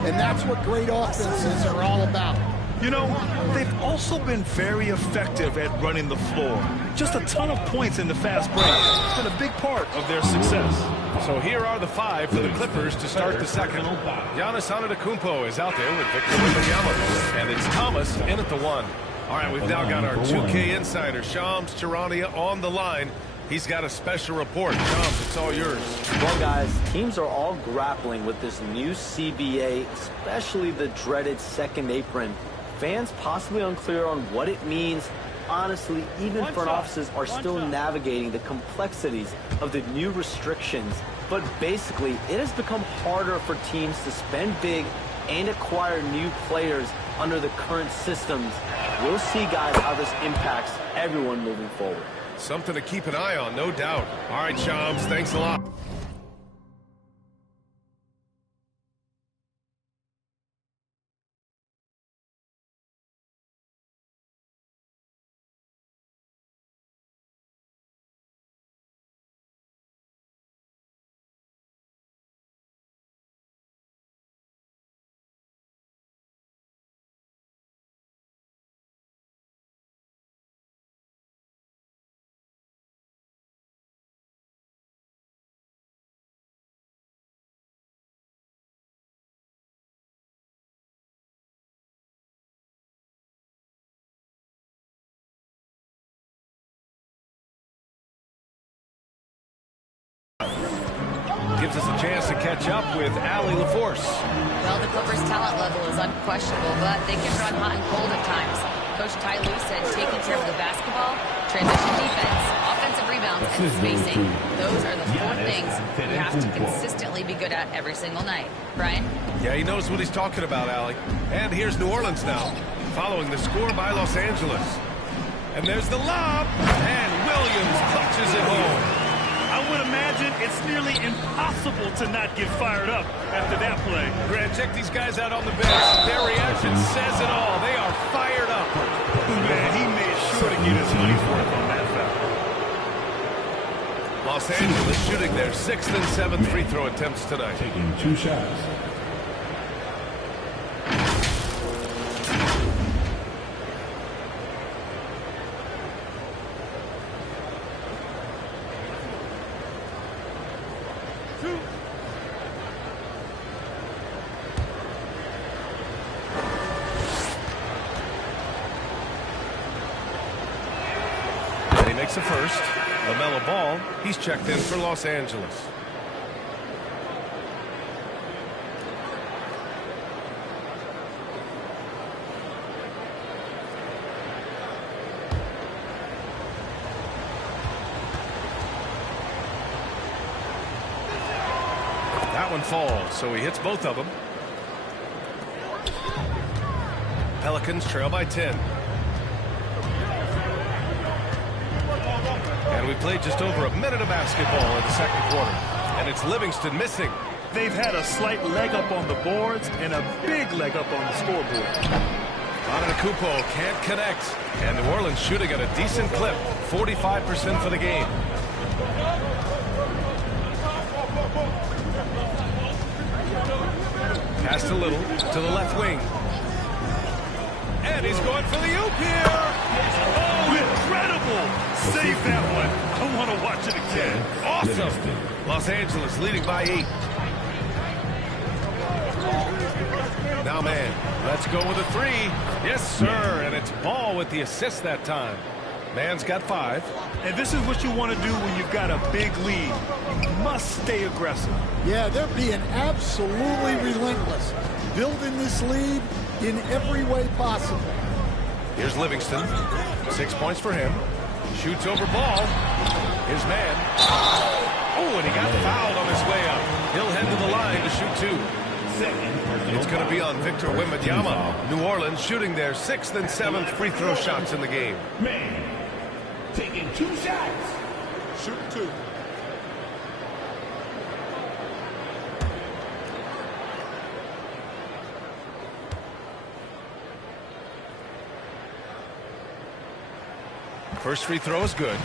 And that's what great offenses are all about. You know, they've also been very effective at running the floor. Just a ton of points in the fast break. It's been a big part of their success. So here are the 5 for the Clippers to start the second. Giannis Antetokounmpo is out there with Victor Wembanyama. And it's Thomas in at the 1. All right, we've now got our 2K insider, Shams Charania, on the line. He's got a special report. Shams, it's all yours. Well, guys, teams are all grappling with this new CBA, especially the dreaded second apron. Fans possibly unclear on what it means. Honestly, even front offices are still navigating the complexities of the new restrictions. But basically, it has become harder for teams to spend big and acquire new players under the current systems. We'll see, guys, how this impacts everyone moving forward. Something to keep an eye on, no doubt. All right, Shams, thanks a lot. Gives us a chance to catch up with Allie LaForce. Well, the Clippers' talent level is unquestionable, but they can run hot and cold at times. Coach Ty Lue said taking care of the basketball, transition defense, offensive rebounds, and spacing. Those are the 4 things you have to consistently be good at every single night. Brian? Yeah, he knows what he's talking about, Allie. And here's New Orleans now, following the score by Los Angeles. And there's the lob, and Williams punches it home. I would imagine it's nearly impossible to not get fired up after that play. Grant, check these guys out on the bench. Their reaction says it all. They are fired up. Man, he made sure to get his money's worth on that foul. Los Angeles shooting their 6th and 7th free throw attempts tonight. Taking 2 shots. Makes a first. LaMelo Ball, he's checked in for Los Angeles. That one falls, so he hits both of them. Pelicans trail by 10. And we played just over a minute of basketball in the second quarter. And it's Livingston missing. They've had a slight leg up on the boards and a big leg up on the scoreboard. Antetokounmpo can't connect. And New Orleans shooting at a decent clip, 45% for the game. Pass to Little, to the left wing. And he's going for the oop here. Oh, incredible! Save that one. I want to watch it again. Awesome. Los Angeles leading by 8. Now, man, let's go with a 3. Yes, sir. And it's Ball with the assist that time. Man's got 5. And this is what you want to do when you've got a big lead. You must stay aggressive. Yeah, they're being absolutely relentless, building this lead in every way possible. Here's Livingston. 6 points for him. Shoots over Ball. His man. Oh, and he got fouled on his way up. He'll head to the line to shoot 2. It's going to be on Victor Wembanyama. New Orleans shooting their 6th and 7th free throw shots in the game. Man, taking 2 shots. Shoot 2. First free throw is good.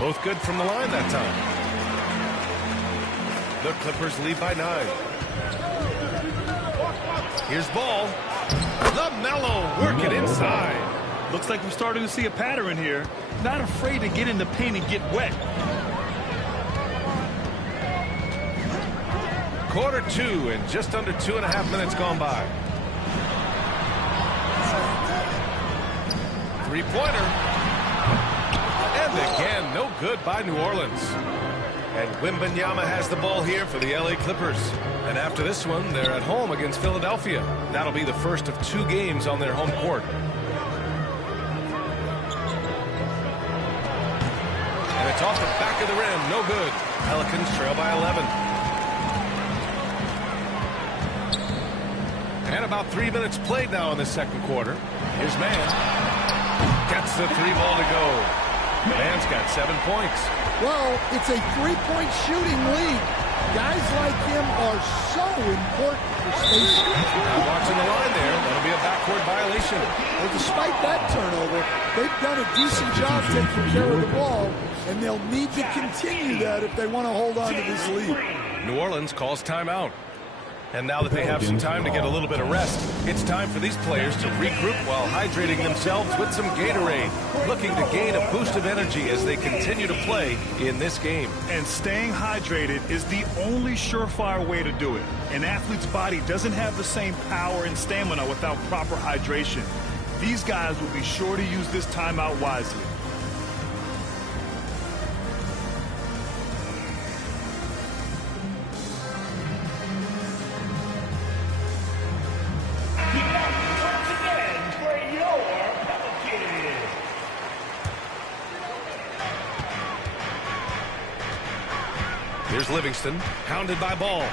Both good from the line that time. The Clippers lead by 9. Here's Ball. LaMelo working inside. Looks like we're starting to see a pattern here. Not afraid to get in the paint and get wet. Quarter 2 and just under 2.5 minutes gone by. Three-pointer. And again, no good by New Orleans. And Wembanyama has the ball here for the LA Clippers. And after this one, they're at home against Philadelphia. That'll be the first of 2 games on their home court. And it's off the back of the rim. No good. Pelicans trail by 11. And about 3 minutes played now in the second quarter. Here's Mann. Gets the 3-ball to go. Mann's got 7 points. Well, it's a 3-point shooting lead. Guys like him are so important for spacing. Now watching the line there. That'll be a backcourt violation. Well, despite that turnover, they've done a decent job taking care of the ball, and they'll need to continue that if they want to hold on to this lead. New Orleans calls timeout. And now that they have some time to get a little bit of rest, it's time for these players to regroup while hydrating themselves with some Gatorade, looking to gain a boost of energy as they continue to play in this game. And staying hydrated is the only surefire way to do it. An athlete's body doesn't have the same power and stamina without proper hydration. These guys will be sure to use this timeout wisely. Here's Livingston, hounded by Ball.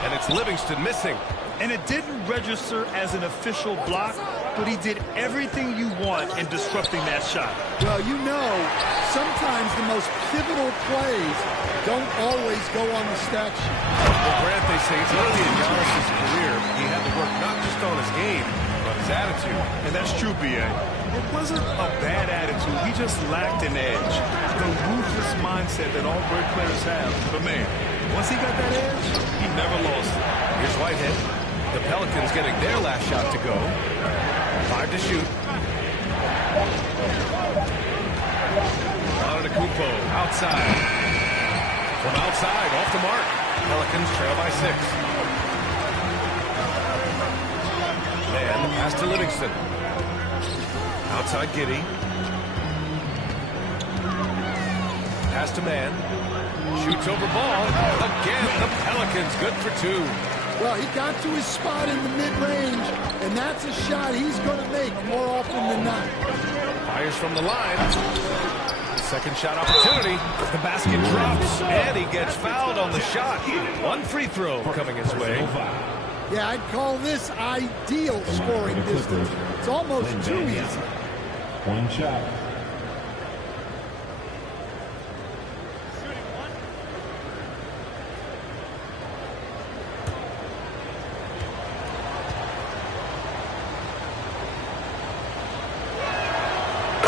And it's Livingston missing. And it didn't register as an official block, but he did everything you want in disrupting that shot. Well, you know, sometimes the most pivotal plays don't always go on the stat sheet. Well, Grant, they say it's early in Giannis' career. He had to work not just on his game, but his attitude. And that's true, B.A. It wasn't a bad attitude. He just lacked an edge. The ruthless mindset that all great players have. But, man, once he got that edge, he never lost it. Here's Whitehead. The Pelicans getting their last shot to go. 5 to shoot. Antetokounmpo outside. From outside, off the mark. Pelicans trail by 6. And the pass to Livingston. Outside Giddey. Pass to Mann. Shoots over Ball. Again, the Pelicans good for 2. Well, he got to his spot in the mid-range, and that's a shot he's going to make more often than not. Fires from the line. Second shot opportunity. The basket drops, and he gets fouled on the shot. 1 free throw coming his way. Yeah, I'd call this ideal scoring distance. It's almost too easy. 1 shot.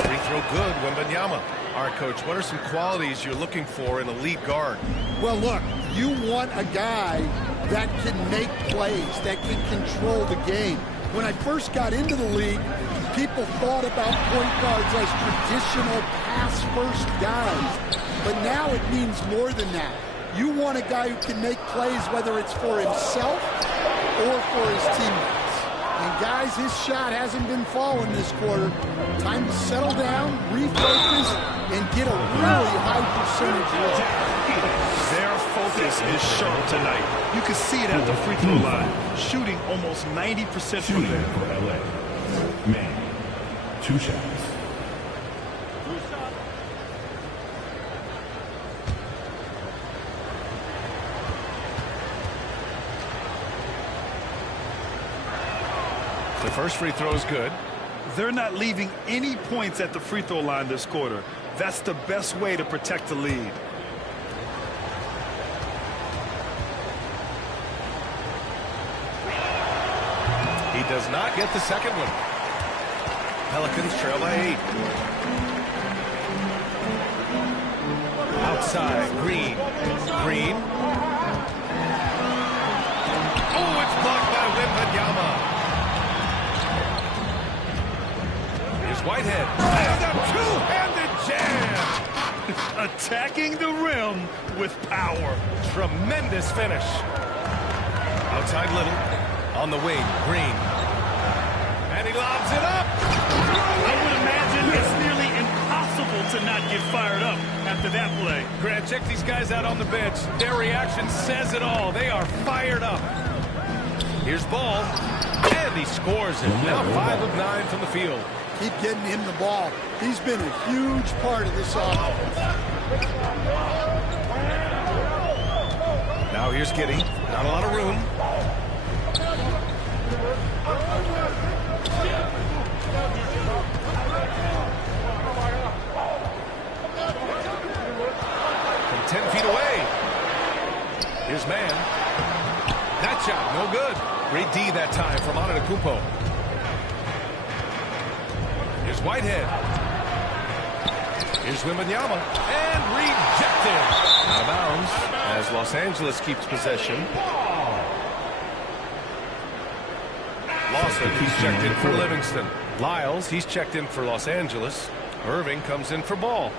Free throw good, Wembanyama. All right, Coach, what are some qualities you're looking for in a lead guard? Well, look, you want a guy that can make plays, that can control the game. When I first got into the league, people thought about point guards as traditional pass-first guys. But now it means more than that. You want a guy who can make plays, whether it's for himself or for his teammates. And guys, his shot hasn't been falling this quarter. Time to settle down, refocus, and get a really high percentage look. Their focus is sharp tonight. You can see it at the free throw line, shooting almost 90% from there. For LA. Man. 2 shots. The first free throw is good. They're not leaving any points at the free throw line this quarter. That's the best way to protect the lead. He does not get the second one. Pelicans trail by 8. Outside, Green. Green. Oh, it's blocked by Wembanyama. Here's Whitehead. And a two-handed jam. Attacking the rim with power. Tremendous finish. Outside Little. On the wing, Green. And he lobs it up. I would imagine it's nearly impossible to not get fired up after that play. Grant, check these guys out on the bench. Their reaction says it all. They are fired up. Here's Ball. And he scores it. Now 5 of 9 from the field. Keep getting him the ball. He's been a huge part of this offense. Now here's Giddey. Not a lot of room. From 10 feet away. Here's Man. That shot, no good. Great D that time from Antetokounmpo. Here's Whitehead. Here's Wembanyama. And rejected. Out of bounds as Los Angeles keeps possession. Lawson, he's checked in for Livingston. Lyles, he's checked in for Los Angeles. Irving comes in for Ball.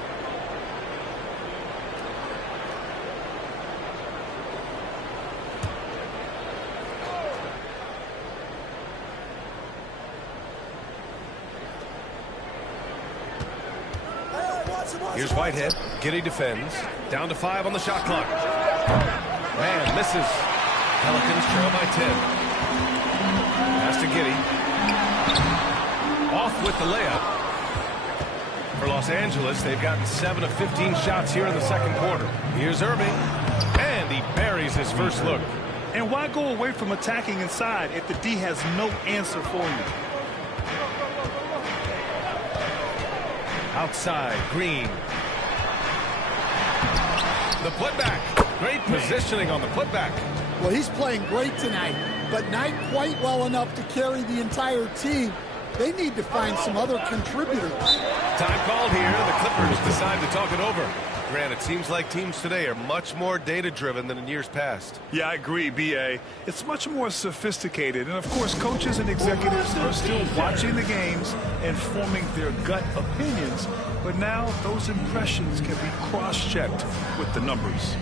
Here's Whitehead. Giddey defends. Down to 5 on the shot clock. Man misses. Pelicans trail by 10. Pass to Giddey. Off with the layup. For Los Angeles, they've gotten 7 of 15 shots here in the second quarter. Here's Irving. And he buries his first look. And why go away from attacking inside if the D has no answer for you? Outside, Green. The putback. Great positioning on the putback. Well, he's playing great tonight, but not quite well enough to carry the entire team. They need to find some other contributors. Time called here. The Clippers decide to talk it over. Grant, it seems like teams today are much more data-driven than in years past. Yeah, I agree, B.A. It's much more sophisticated. And, of course, coaches and executives are still watching the games and forming their gut opinions. But now those impressions can be cross-checked with the numbers.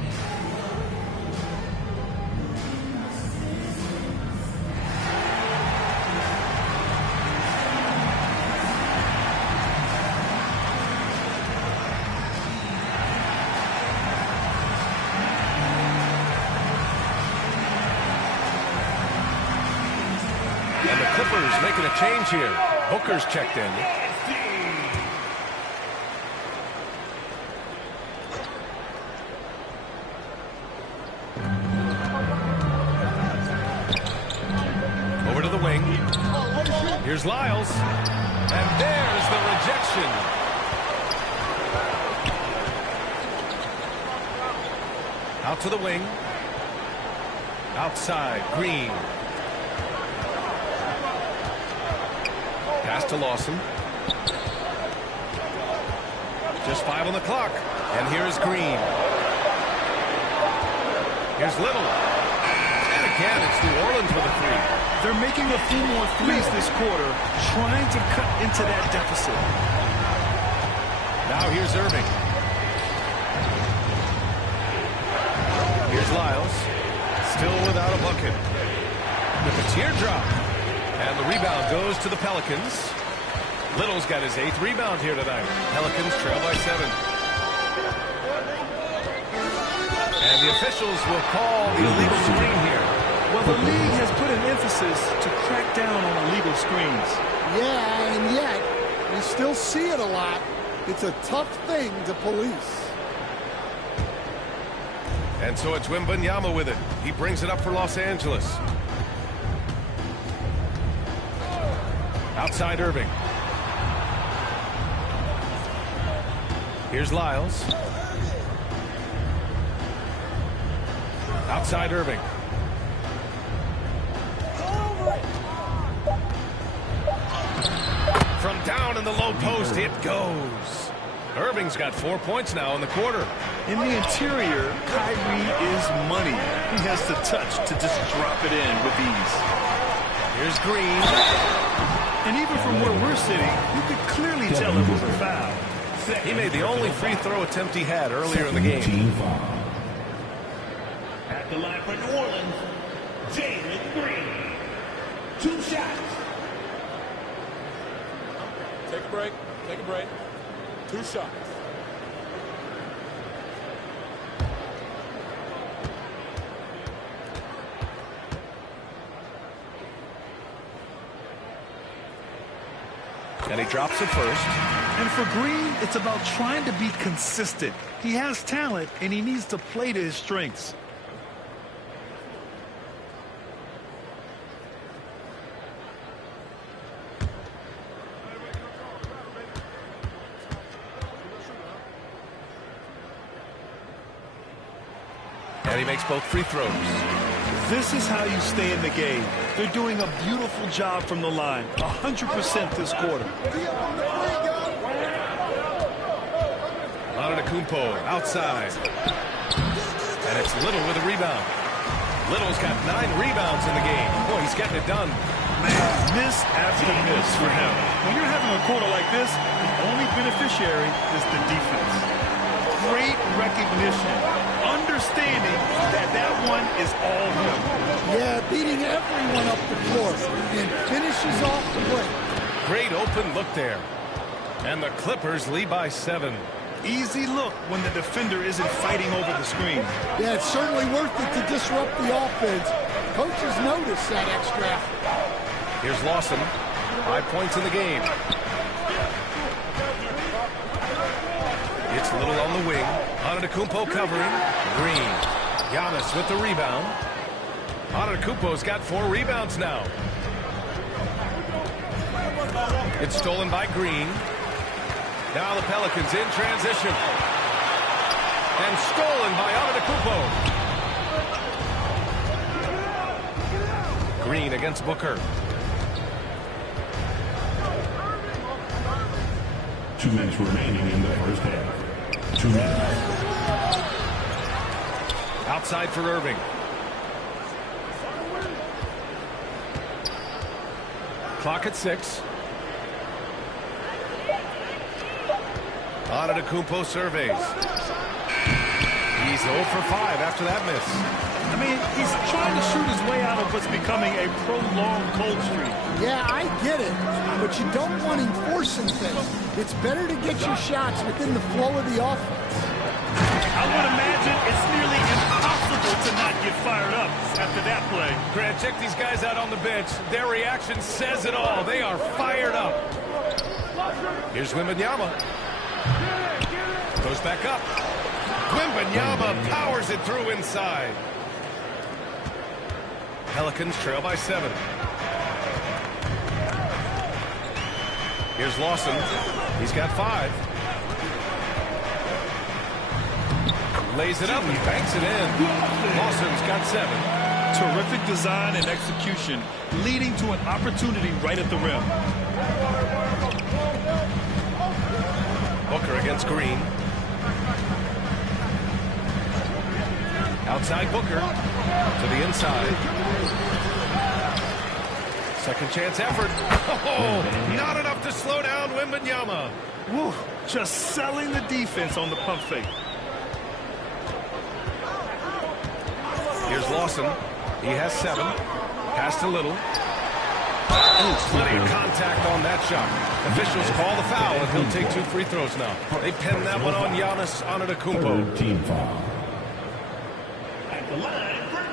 And the Clippers making a change here. Booker's checked in. Over to the wing. Here's Lyles. And there's the rejection. Out to the wing. Outside, Green. Pass to Lawson. Just 5 on the clock. And here's Green. Here's Little. And again, it's New Orleans with a 3. They're making a few more threes this quarter, trying to cut into that deficit. Now here's Irving. Here's Lyles. Still without a bucket. With the teardrop. And the rebound goes to the Pelicans. Little's got his 8th rebound here tonight. Pelicans trail by 7. And the officials will call the illegal screen here. Well, the league has put an emphasis to crack down on illegal screens. Yeah, and yet, you still see it a lot. It's a tough thing to police. And so it's Wembanyama with it. He brings it up for Los Angeles. Outside Irving. Here's Lyles. Outside Irving. From from down in the low post. It goes. Irving's got 4 points now in the quarter. In the interior, Kyrie is money. He has the touch to just drop it in with ease. Here's Green. And even from where we're sitting, you could clearly tell it was a foul. He made the only free throw attempt he had earlier in the game. Team foul. At the line for New Orleans, Jalen Green. 2 shots. Take a break. Take a break. 2 shots. And he drops it first. And for Green, it's about trying to be consistent. He has talent, and he needs to play to his strengths. And he makes both free throws. This is how you stay in the game. They're doing a beautiful job from the line. 100% this quarter. Antetokounmpo outside. And it's Little with a rebound. Little's got 9 rebounds in the game. Boy, he's getting it done. Man, miss after miss for him. When you're having a quarter like this, the only beneficiary is the defense. Great recognition. Understanding that one is all him. Yeah, beating everyone up the floor and finishes off the break. Great open look there. And the Clippers lead by 7. Easy look when the defender isn't fighting over the screen. Yeah, it's certainly worth it to disrupt the offense. Coaches notice that extra effort. Here's Lawson. 5 points in the game. It's Little on the wing. Antetokounmpo covering. Green. Giannis with the rebound. Antetokounmpo's got 4 rebounds now. It's stolen by Green. Now the Pelicans in transition. And stolen by Antetokounmpo. Green against Booker. 2 minutes remaining in the first half. 2 minutes. Outside for Irving. Clock at 6. Antetokounmpo surveys. He's 0 for 5 after that miss. I mean, he's trying to shoot his way out of what's becoming a prolonged cold streak. Yeah, I get it, but you don't want him forcing things. It's better to get your shots within the flow of the offense. I would imagine it's nearly impossible to not get fired up after that play. Grant, check these guys out on the bench. Their reaction says it all. They are fired up. Here's Wembanyama. Goes back up. Wembanyama powers it through inside. Pelicans trail by 7. Here's Lawson. He's got 5. Lays it up and banks it in. Lawson's got 7. Terrific design and execution, leading to an opportunity right at the rim. Booker against Green. Outside Booker to the inside. Second chance effort. Oh, not enough to slow down Wembanyama. Woo, just selling the defense on the pump fake. Here's Lawson. He has 7. Pass to Little. Plenty of contact on that shot. Officials call the foul, and he'll take 2 free throws now. They pin that one on Giannis Antetokounmpo. Third team foul. At the line for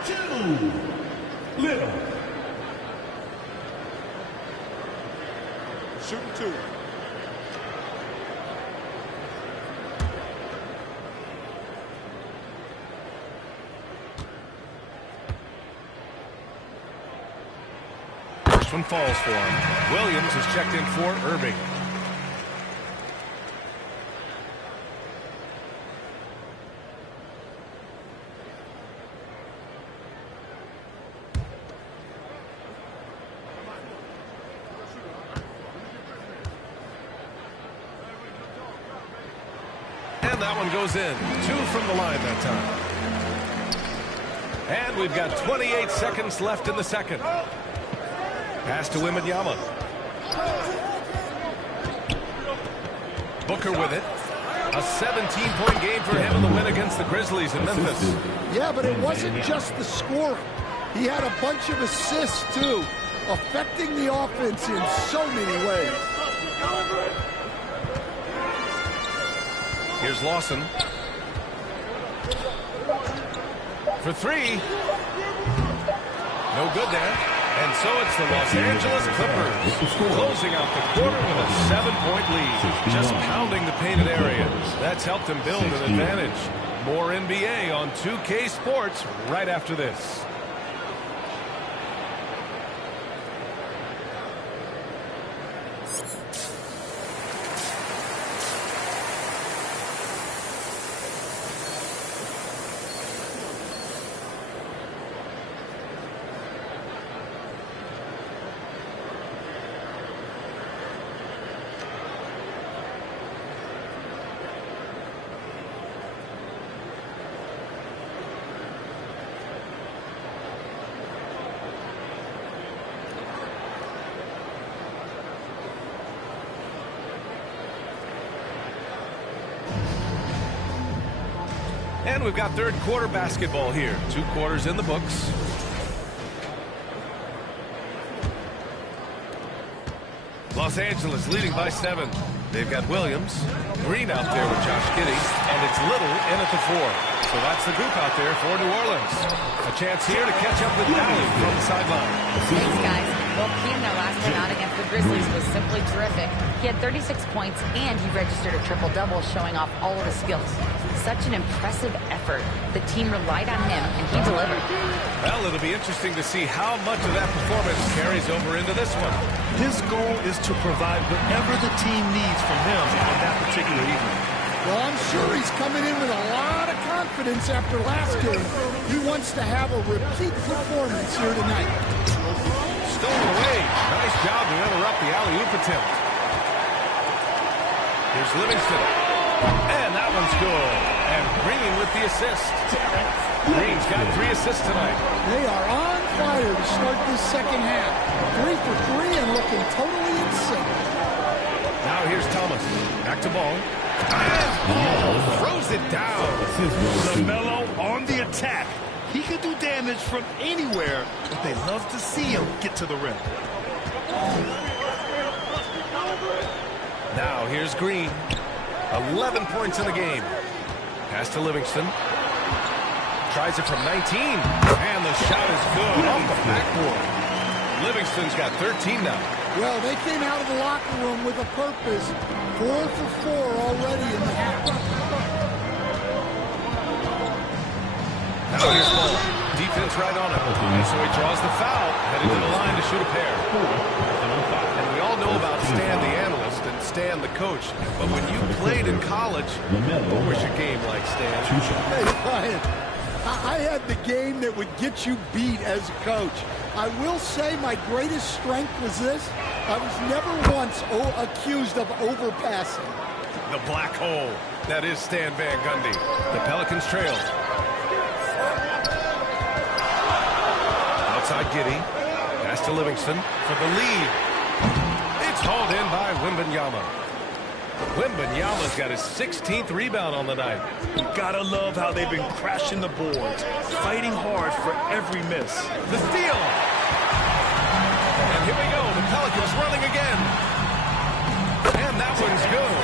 2. Little. Shooting 2. First one falls for him. Williams is checked in for Irving. And that one goes in. 2 from the line that time. And we've got 28 seconds left in the second. Pass to Wembanyama. Booker with it. A 17-point game for him in the win against the Grizzlies in Memphis. Yeah, but it wasn't just the scoring. He had a bunch of assists, too, affecting the offense in so many ways. Here's Lawson. For 3. No good there. And so it's the Los Angeles Clippers closing out the quarter with a 7-point lead. Just pounding the painted area. That's helped them build an advantage. More NBA on 2K Sports right after this. And we've got third quarter basketball here. 2 quarters in the books. Los Angeles leading by 7. They've got Williams, Green out there with Josh Giddey, and it's Little in at the 4. So that's the group out there for New Orleans. A chance here to catch up with Allen from the sideline. Thanks, guys. Well, he in their last win out against the Grizzlies was simply terrific. He had 36 points, and he registered a triple-double, showing off all of his skills. Such an impressive effort. The team relied on him, and he delivered. Well, it'll be interesting to see how much of that performance carries over into this one. His goal is to provide whatever the team needs from him on that particular evening. Well, I'm sure he's coming in with a lot of confidence after last game. He wants to have a repeat performance here tonight. Stolen away. Nice job to interrupt the alley-oop attempt. Here's Livingston. And that one's good. And Green with the assist. Green's got 3 assists tonight. They are on fire to start this second half. 3 for 3 and looking totally in sync. Now here's Thomas. Back to ball. And throws it down. LaMelo on the attack. He can do damage from anywhere, but they love to see him get to the rim. Now here's Green. 11 points in the game. Pass to Livingston. Tries it from 19. And the shot is good off the backboard. Livingston's got 13 now. Well, they came out of the locker room with a purpose. 4 for 4 already in the half. Now here's Ball. Defense right on it. And so he draws the foul. Heading to the line to shoot a pair. And we all know about Stan the analyst and Stan the coach. But when you played in college, what was your game like, Stan? Hey, Ryan, I had the game that would get you beat as a coach. I will say my greatest strength was this. I was never once accused of overpassing. The black hole. That is Stan Van Gundy. The Pelicans trail. Outside Giddey. Pass to Livingston for the lead. It's hauled in by Wembanyama. Wembanyama's got his 16th rebound on the night. You gotta love how they've been crashing the boards, fighting hard for every miss. The steal. And here we go. The Pelicans running again. And that one's good.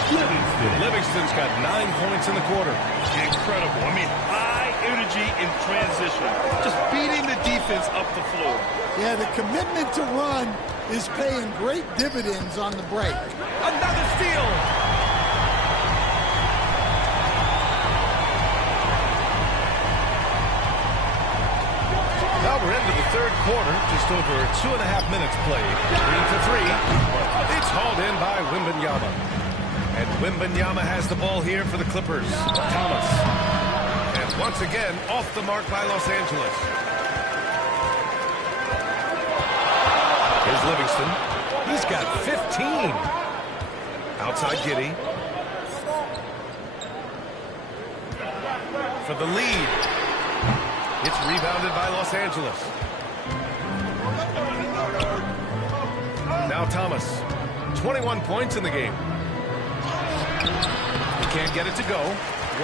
Livingston's got 9 points in the quarter. Incredible. I mean, high energy in transition. Just beating the defense up the floor. Yeah, the commitment to run is paying great dividends on the break. Another steal. Now we're into the third quarter. Just over 2.5 minutes played. 3 for 3. It's hauled in by Wembanyama. And Wembanyama has the ball here for the Clippers. Thomas. And once again, off the mark by Los Angeles. Here's Livingston. He's got 15. Outside Giddey. for the lead. It's rebounded by Los Angeles. Now Thomas. 21 points in the game. He can't get it to go.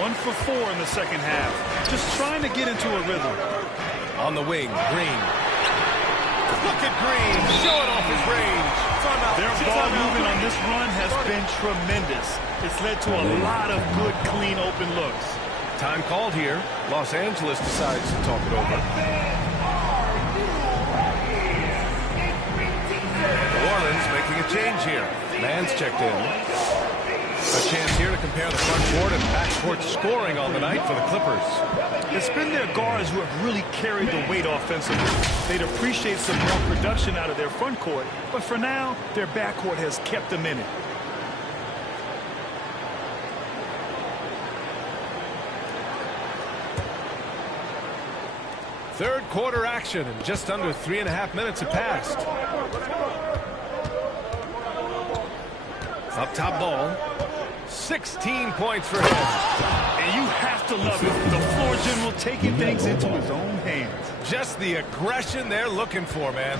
1 for 4 in the second half. Just trying to get into a rhythm. On the wing, Green. Look at Green showing off his range. Their ball movement on this run has been tremendous. It's led to a lot of good, clean, open looks. Time called here. Los Angeles decides to talk it over. New Orleans making a change here. Mann's checked in. A chance here to compare the front court and backcourt scoring on the night for the Clippers. It's been their guards who have really carried the weight offensively. They'd appreciate some more production out of their front court, but for now, their backcourt has kept them in it. Third quarter action, and just under 3.5 minutes have passed. Up top ball. 16 points for him. And you have to love it. The floor general taking things into his own hands. Just the aggression they're looking for, man.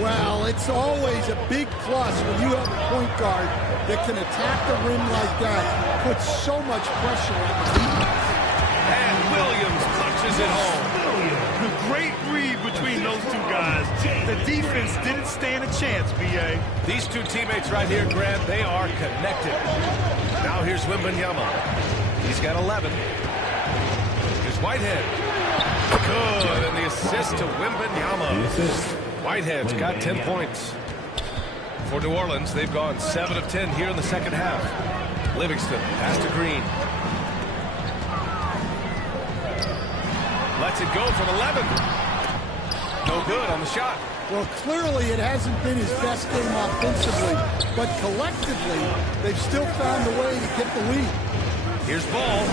Well, it's always a big plus when you have a point guard that can attack the rim like that, put so much pressure on the defense. And Williams punches it home. Great read between those two guys. The defense didn't stand a chance, B.A. These two teammates right here, Grant, they are connected. Now here's Wembanyama. He's got 11. Here's Whitehead. Good, and the assist to Wembanyama. Whitehead's got 10 points. For New Orleans, they've gone 7 of 10 here in the second half. Livingston, pass to Green. Lets it go from 11. No good on the shot. Well, clearly it hasn't been his best game offensively, but collectively, they've still found a way to get the lead. Here's Ball.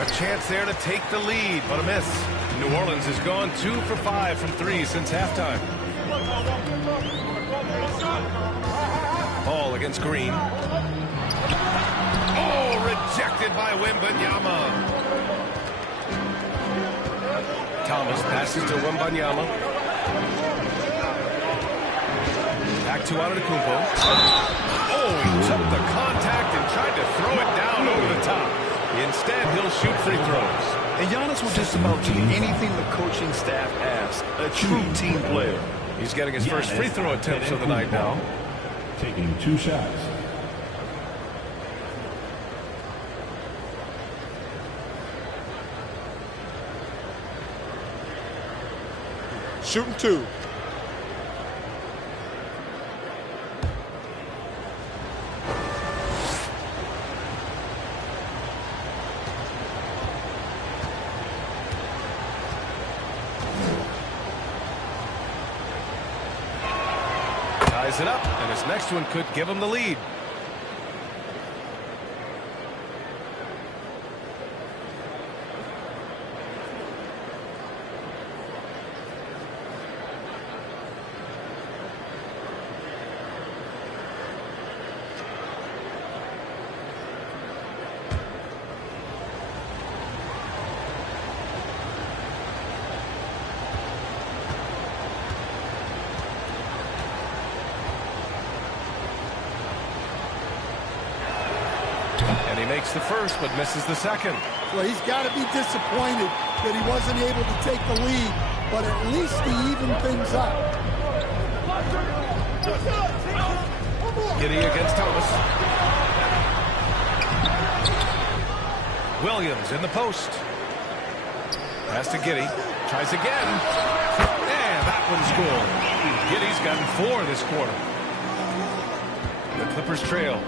A chance there to take the lead, but a miss. New Orleans has gone 2 for 5 from 3 since halftime. Ball against Green. Oh, rejected by Wembanyama. Thomas passes to Wembanyama. Back to Antetokounmpo. Oh, he took the contact and tried to throw it down over the top. Instead, he'll shoot free throws. And Giannis will just about do anything the coaching staff asks. A true team player. He's getting his first free throw attempts of the night now. Taking 2 shots. Shooting 2. Ties it up, and his next one could give him the lead. And he makes the first, but misses the second. Well, he's got to be disappointed that he wasn't able to take the lead, but at least he evened things up. Giddey against Thomas. Williams in the post. Pass to Giddey. Tries again. And that one's good. Giddey's gotten 4 this quarter. The Clippers trail.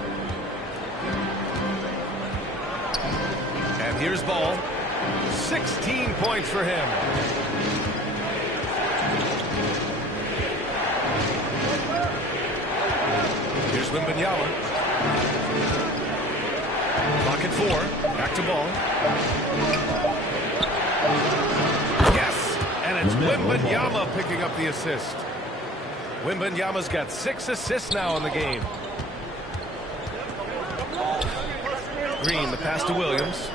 And here's Ball. 16 points for him. Here's Wembanyama. Clock at 4. Back to Ball. Yes! And it's Wembanyama picking up the assist. Wembanyama's got 6 assists now in the game. Green, the pass to Williams.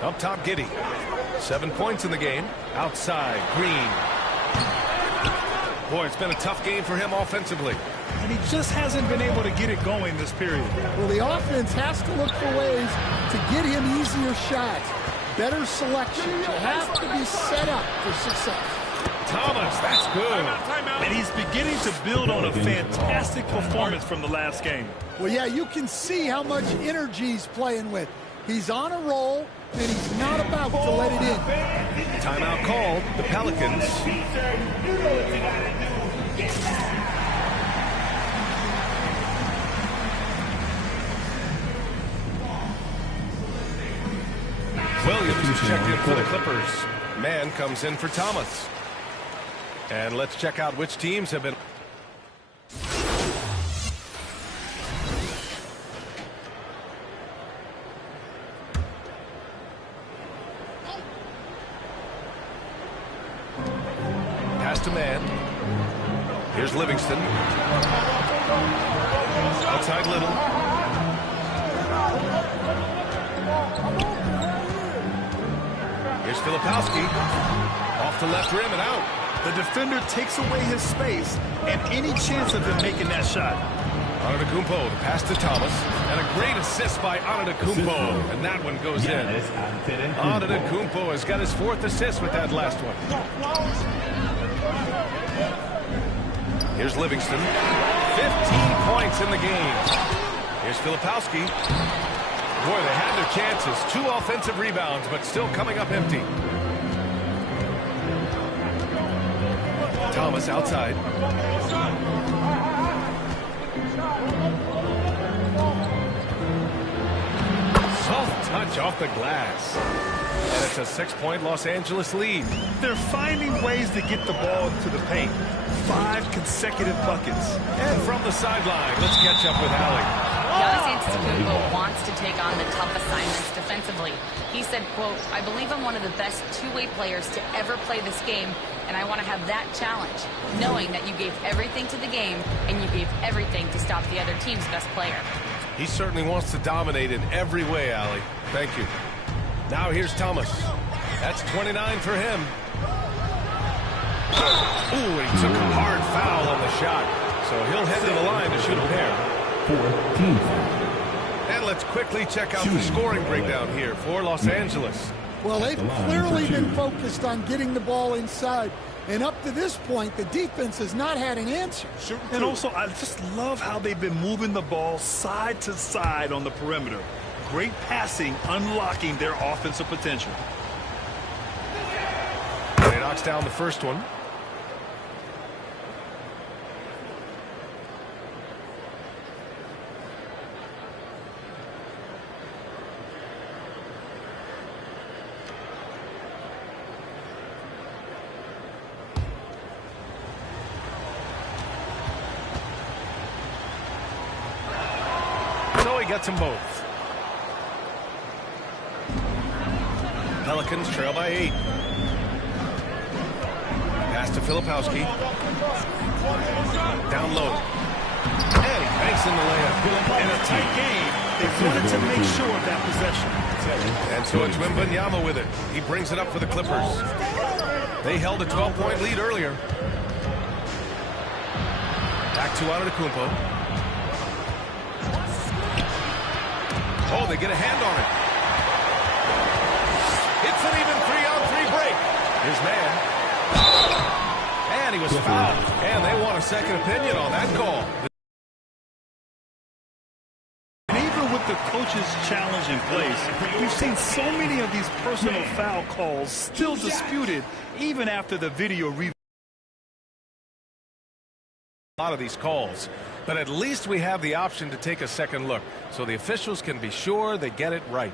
Up top, Giddey. 7 points in the game. Outside, Green. Boy, it's been a tough game for him offensively. And he just hasn't been able to get it going this period. Well, the offense has to look for ways to get him easier shots, better selection. You have to be set up for success. Thomas, that's good. And he's beginning to build on a fantastic performance from the last game. Well, yeah, you can see how much energy he's playing with. He's on a roll, and he's not about to let it in. Timeout called. The Pelicans. Williams is checked in for the Clippers. Man comes in for Thomas. And let's check out which teams have been. Pass to Man. Here's Livingston. Outside Little. Here's Filipowski. Off the left rim and out. The defender takes away his space and any chance of him making that shot. Antetokounmpo, the pass to Thomas, and a great assist by Antetokounmpo, and that one goes in. Antetokounmpo has got his 4th assist with that last one. Here's Livingston, 15 points in the game. Here's Filipowski. Boy, they had their chances. 2 offensive rebounds, but still coming up empty. Thomas outside. Soft touch off the glass. And it's a 6-point Los Angeles lead. They're finding ways to get the ball to the paint. 5 consecutive buckets. And from the sideline, let's catch up with Allie. Giannis Antetokounmpo wants to take on the tough assignments defensively. He said, quote, "I believe I'm one of the best two-way players to ever play this game, and I want to have that challenge, knowing that you gave everything to the game and you gave everything to stop the other team's best player." He certainly wants to dominate in every way, Allie. Thank you. Now here's Thomas. That's 29 for him. Ooh, he took a hard foul on the shot. So he'll head to the line to shoot a pair. 14. And let's quickly check out the scoring breakdown here for Los Angeles. Well, they've clearly been focused on getting the ball inside. And up to this point, the defense has not had an answer. And also, I just love how they've been moving the ball side to side on the perimeter. Great passing, unlocking their offensive potential. He knocks down the first one. So he gets them both. Pelicans trail by 8. Pass to Filipowski. Down low. And he banks in the layup. In a tight game, they wanted to make sure of that possession. And so it's Wembanyama with it. He brings it up for the Clippers. They held a 12-point lead earlier. Back to Antetokounmpo. Oh, they get a hand on it. It's an even 3-on-3 break. Here's Man. And he was fouled. And they want a second opinion on that call. And even with the coach's challenge in place, we've seen so many of these personal foul calls still disputed even after the video review. A lot of these calls, but at least we have the option to take a second look so the officials can be sure they get it right.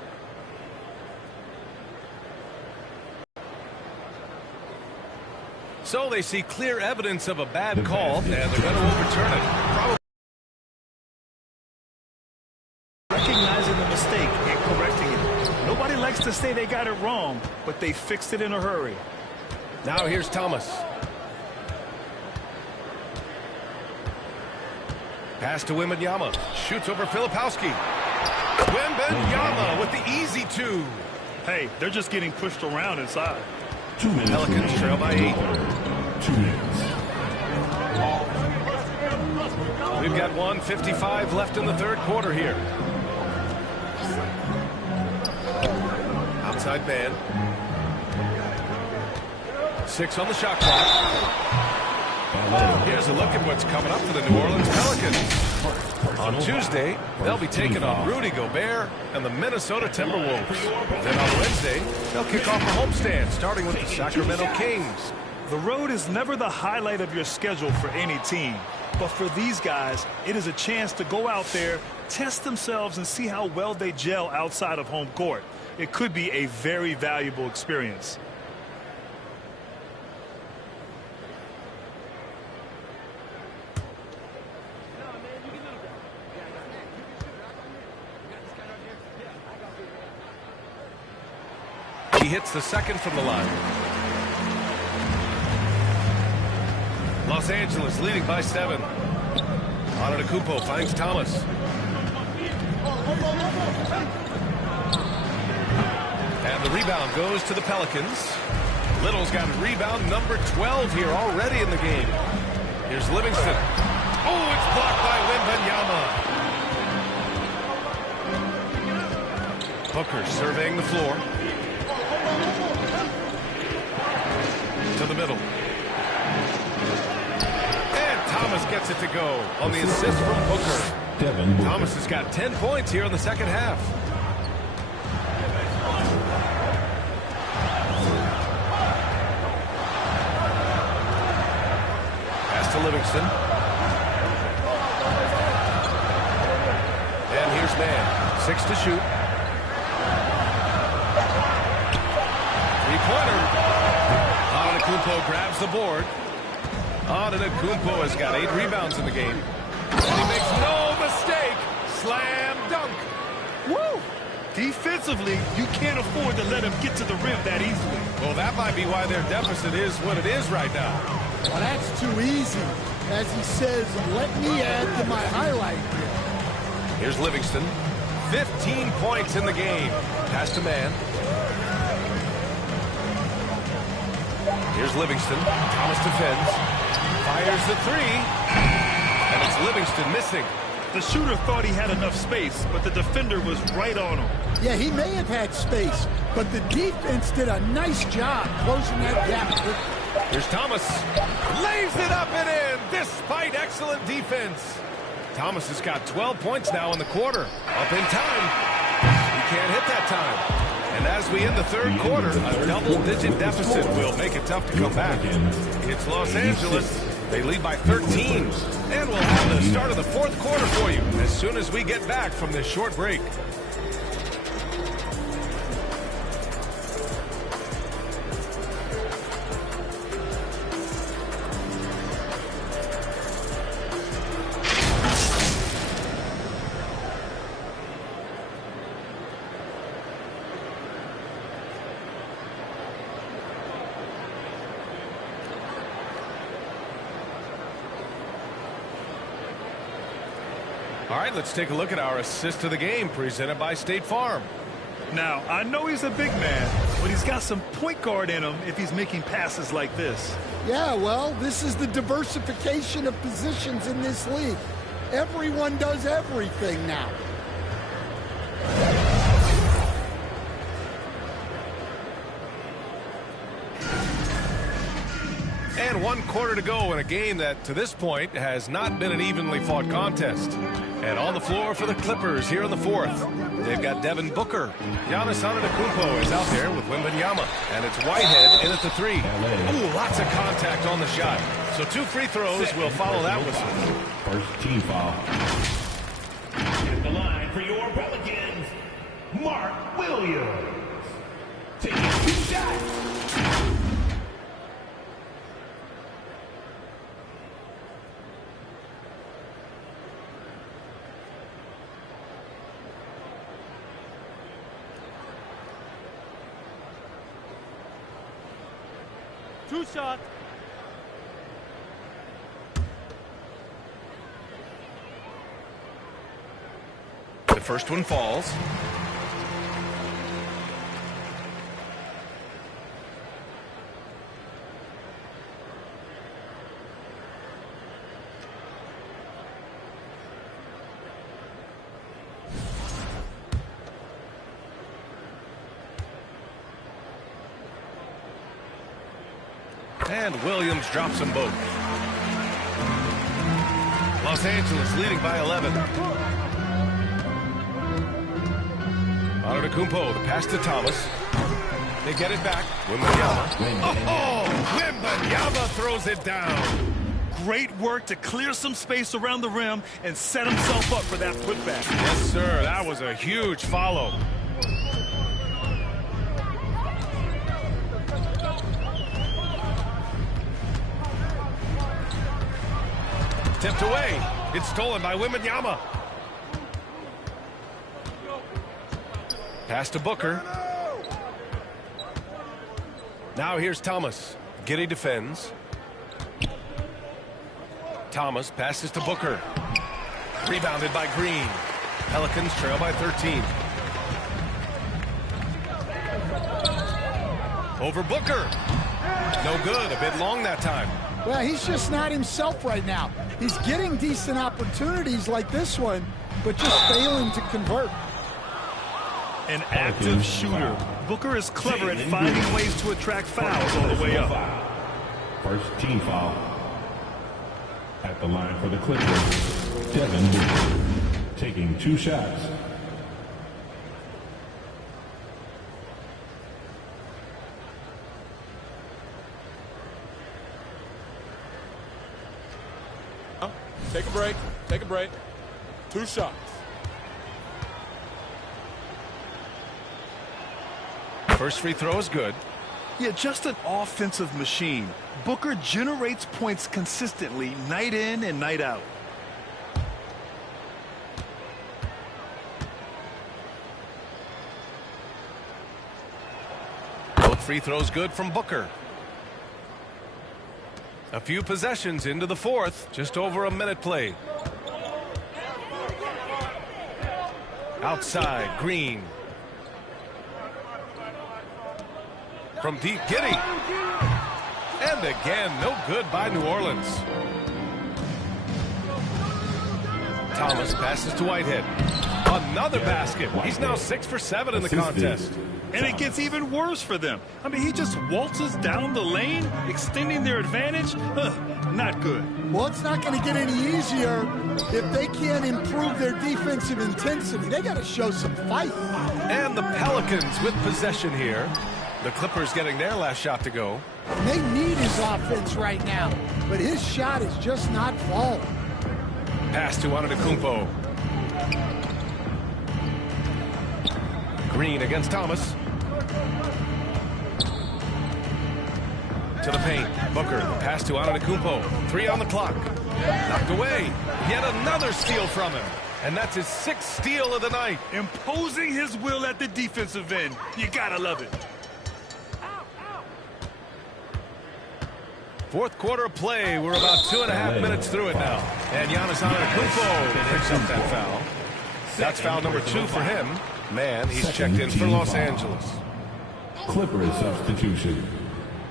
So they see clear evidence of a bad call and they're going to overturn it. Probably recognizing the mistake and correcting it. Nobody likes to say they got it wrong, but they fixed it in a hurry. Now here's Thomas. Pass to Wembanyama. Shoots over Filipowski. Wembanyama with the easy two. Hey, they're just getting pushed around inside. 2 minutes. Pelicans trail by 8. 2 minutes. We've got 1:55 left in the third quarter here. Outside man. 6 on the shot clock. Here's a look at what's coming up for the New Orleans Pelicans. On Tuesday, they'll be taking on Rudy Gobert and the Minnesota Timberwolves. Then on Wednesday, they'll kick off the homestand, starting with the Sacramento Kings. The road is never the highlight of your schedule for any team. But for these guys, it is a chance to go out there, test themselves, and see how well they gel outside of home court. It could be a very valuable experience. He hits the second from the line. Los Angeles leading by 7. Antetokounmpo finds Thomas. And the rebound goes to the Pelicans. Little's got rebound number 12 here already in the game. Here's Livingston. Oh, it's blocked by Wembanyama. Booker surveying the floor. To the middle. And Thomas gets it to go on the assist from Booker. Devin Booker. Thomas has got 10 points here in the second half. Pass to Livingston. And here's Mann. 6 to shoot. Three-pointer. Antetokounmpo grabs the board. Antetokounmpo has got 8 rebounds in the game. And he makes no mistake. Slam dunk. Woo! Defensively, you can't afford to let him get to the rim that easily. Well, that might be why their deficit is what it is right now. Well, that's too easy. As he says, let me add to my highlight reel. Here's Livingston. 15 points in the game. Pass to Mann. Here's Livingston. Thomas defends. Fires the 3. And it's Livingston missing. The shooter thought he had enough space, but the defender was right on him. Yeah, he may have had space, but the defense did a nice job closing that gap. Here's Thomas. Lays it up and in, despite excellent defense. Thomas has got 12 points now in the quarter. Up in time. He can't hit that time. And as we end the third quarter, a double-digit deficit will make it tough to come back. It's Los Angeles. They lead by 13. And we'll have the start of the fourth quarter for you as soon as we get back from this short break. All right, let's take a look at our assist of the game presented by State Farm. Now, I know he's a big man, but he's got some point guard in him if he's making passes like this. Yeah, well, this is the diversification of positions in this league. Everyone does everything now. And 1 quarter to go in a game that, to this point, has not been an evenly fought contest. And on the floor for the Clippers here in the fourth, they've got Devin Booker. Giannis Antetokounmpo is out there with Wembanyama. And it's Whitehead in at the 3. Ooh, lots of contact on the shot. So 2 free throws will follow that whistle. First team foul. At the line for your Pelicans, Mark Williams. Taking 2 shots. Two shots. first one falls. And Williams drops them both. Los Angeles leading by 11. Antetokounmpo, the pass to Thomas. They get it back. Wembanyama. Oh, Wembanyama throws it down. Great work to clear some space around the rim and set himself up for that putback. Yes, sir. That was a huge follow. Tipped away. It's stolen by Wembanyama. Pass to Booker. Now here's Thomas. Giddey defends. Thomas passes to Booker. Rebounded by Green. Pelicans trail by 13. Over Booker. No good. A bit long that time. Well, he's just not himself right now. He's getting decent opportunities like this one, but just failing to convert. An active shooter. Booker is clever at finding ways to attract fouls on the way up. First team foul. At the line for the Clippers, Devin Booker, taking 2 shots. Take a break. Take a break. 2 shots. First free throw is good. Yeah, just an offensive machine. Booker generates points consistently, night in and night out. Both free throws good from Booker. A few possessions into the fourth. Just over a minute played. Outside, Green. From deep, Giddey. And again, no good by New Orleans. Thomas passes to Whitehead. Another basket. He's now 6 for 7 in the contest. And it gets even worse for them. I mean, he just waltzes down the lane, extending their advantage. Not good. Well, it's not going to get any easier if they can't improve their defensive intensity. They got to show some fight. And the Pelicans with possession here. The Clippers getting their last shot to go. And they need his offense right now, but his shot is just not falling. Pass to Antetokounmpo. Green against Thomas. To the paint. Booker, the pass to Antetokounmpo. 3 on the clock. Knocked away. Yet another steal from him. And that's his 6th steal of the night. Imposing his will at the defensive end. You gotta love it. Fourth quarter of play. We're about 2.5 minutes through it now. And Giannis Antetokounmpo picks up that foul. That's foul number 2 for him. Man, he's checked in for Los Angeles. Clippers substitution.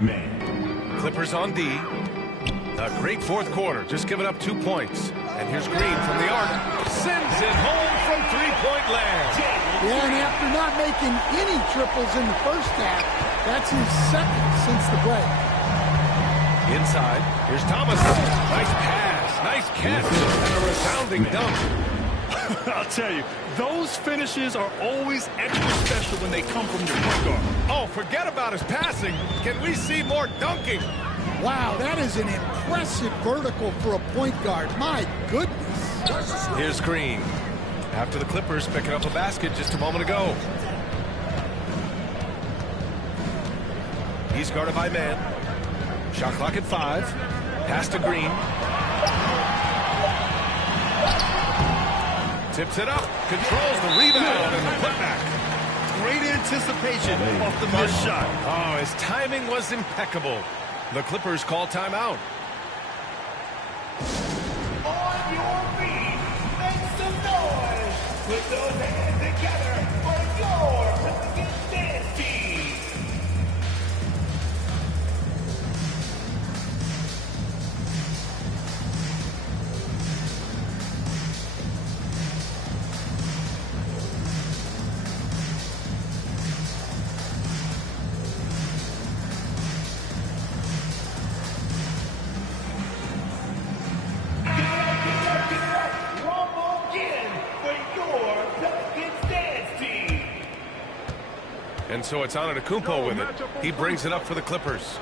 Man. Clippers on D. A great fourth quarter. Just giving up 2 points. And here's Green from the arc. Sends it home from 3-point land. Yeah, and after not making any triples in the first half, that's his 2nd since the break. Inside, here's Thomas. Nice pass, nice catch, and a resounding dunk. I'll tell you, those finishes are always extra special when they come from your point guard. Oh, forget about his passing. Can we see more dunking? Wow, that is an impressive vertical for a point guard. My goodness. Here's Green. After the Clippers picking up a basket just a moment ago. He's guarded by man. Shot clock at 5. Pass to Green. Tips it up. Controls the rebound and the putback. Great anticipation off the missed shot. Oh, his timing was impeccable. The Clippers call timeout. On your feet, make some noise Put those hands together for your Pelicans dance team. And so it's Antetokounmpo with it. He brings it up for the Clippers.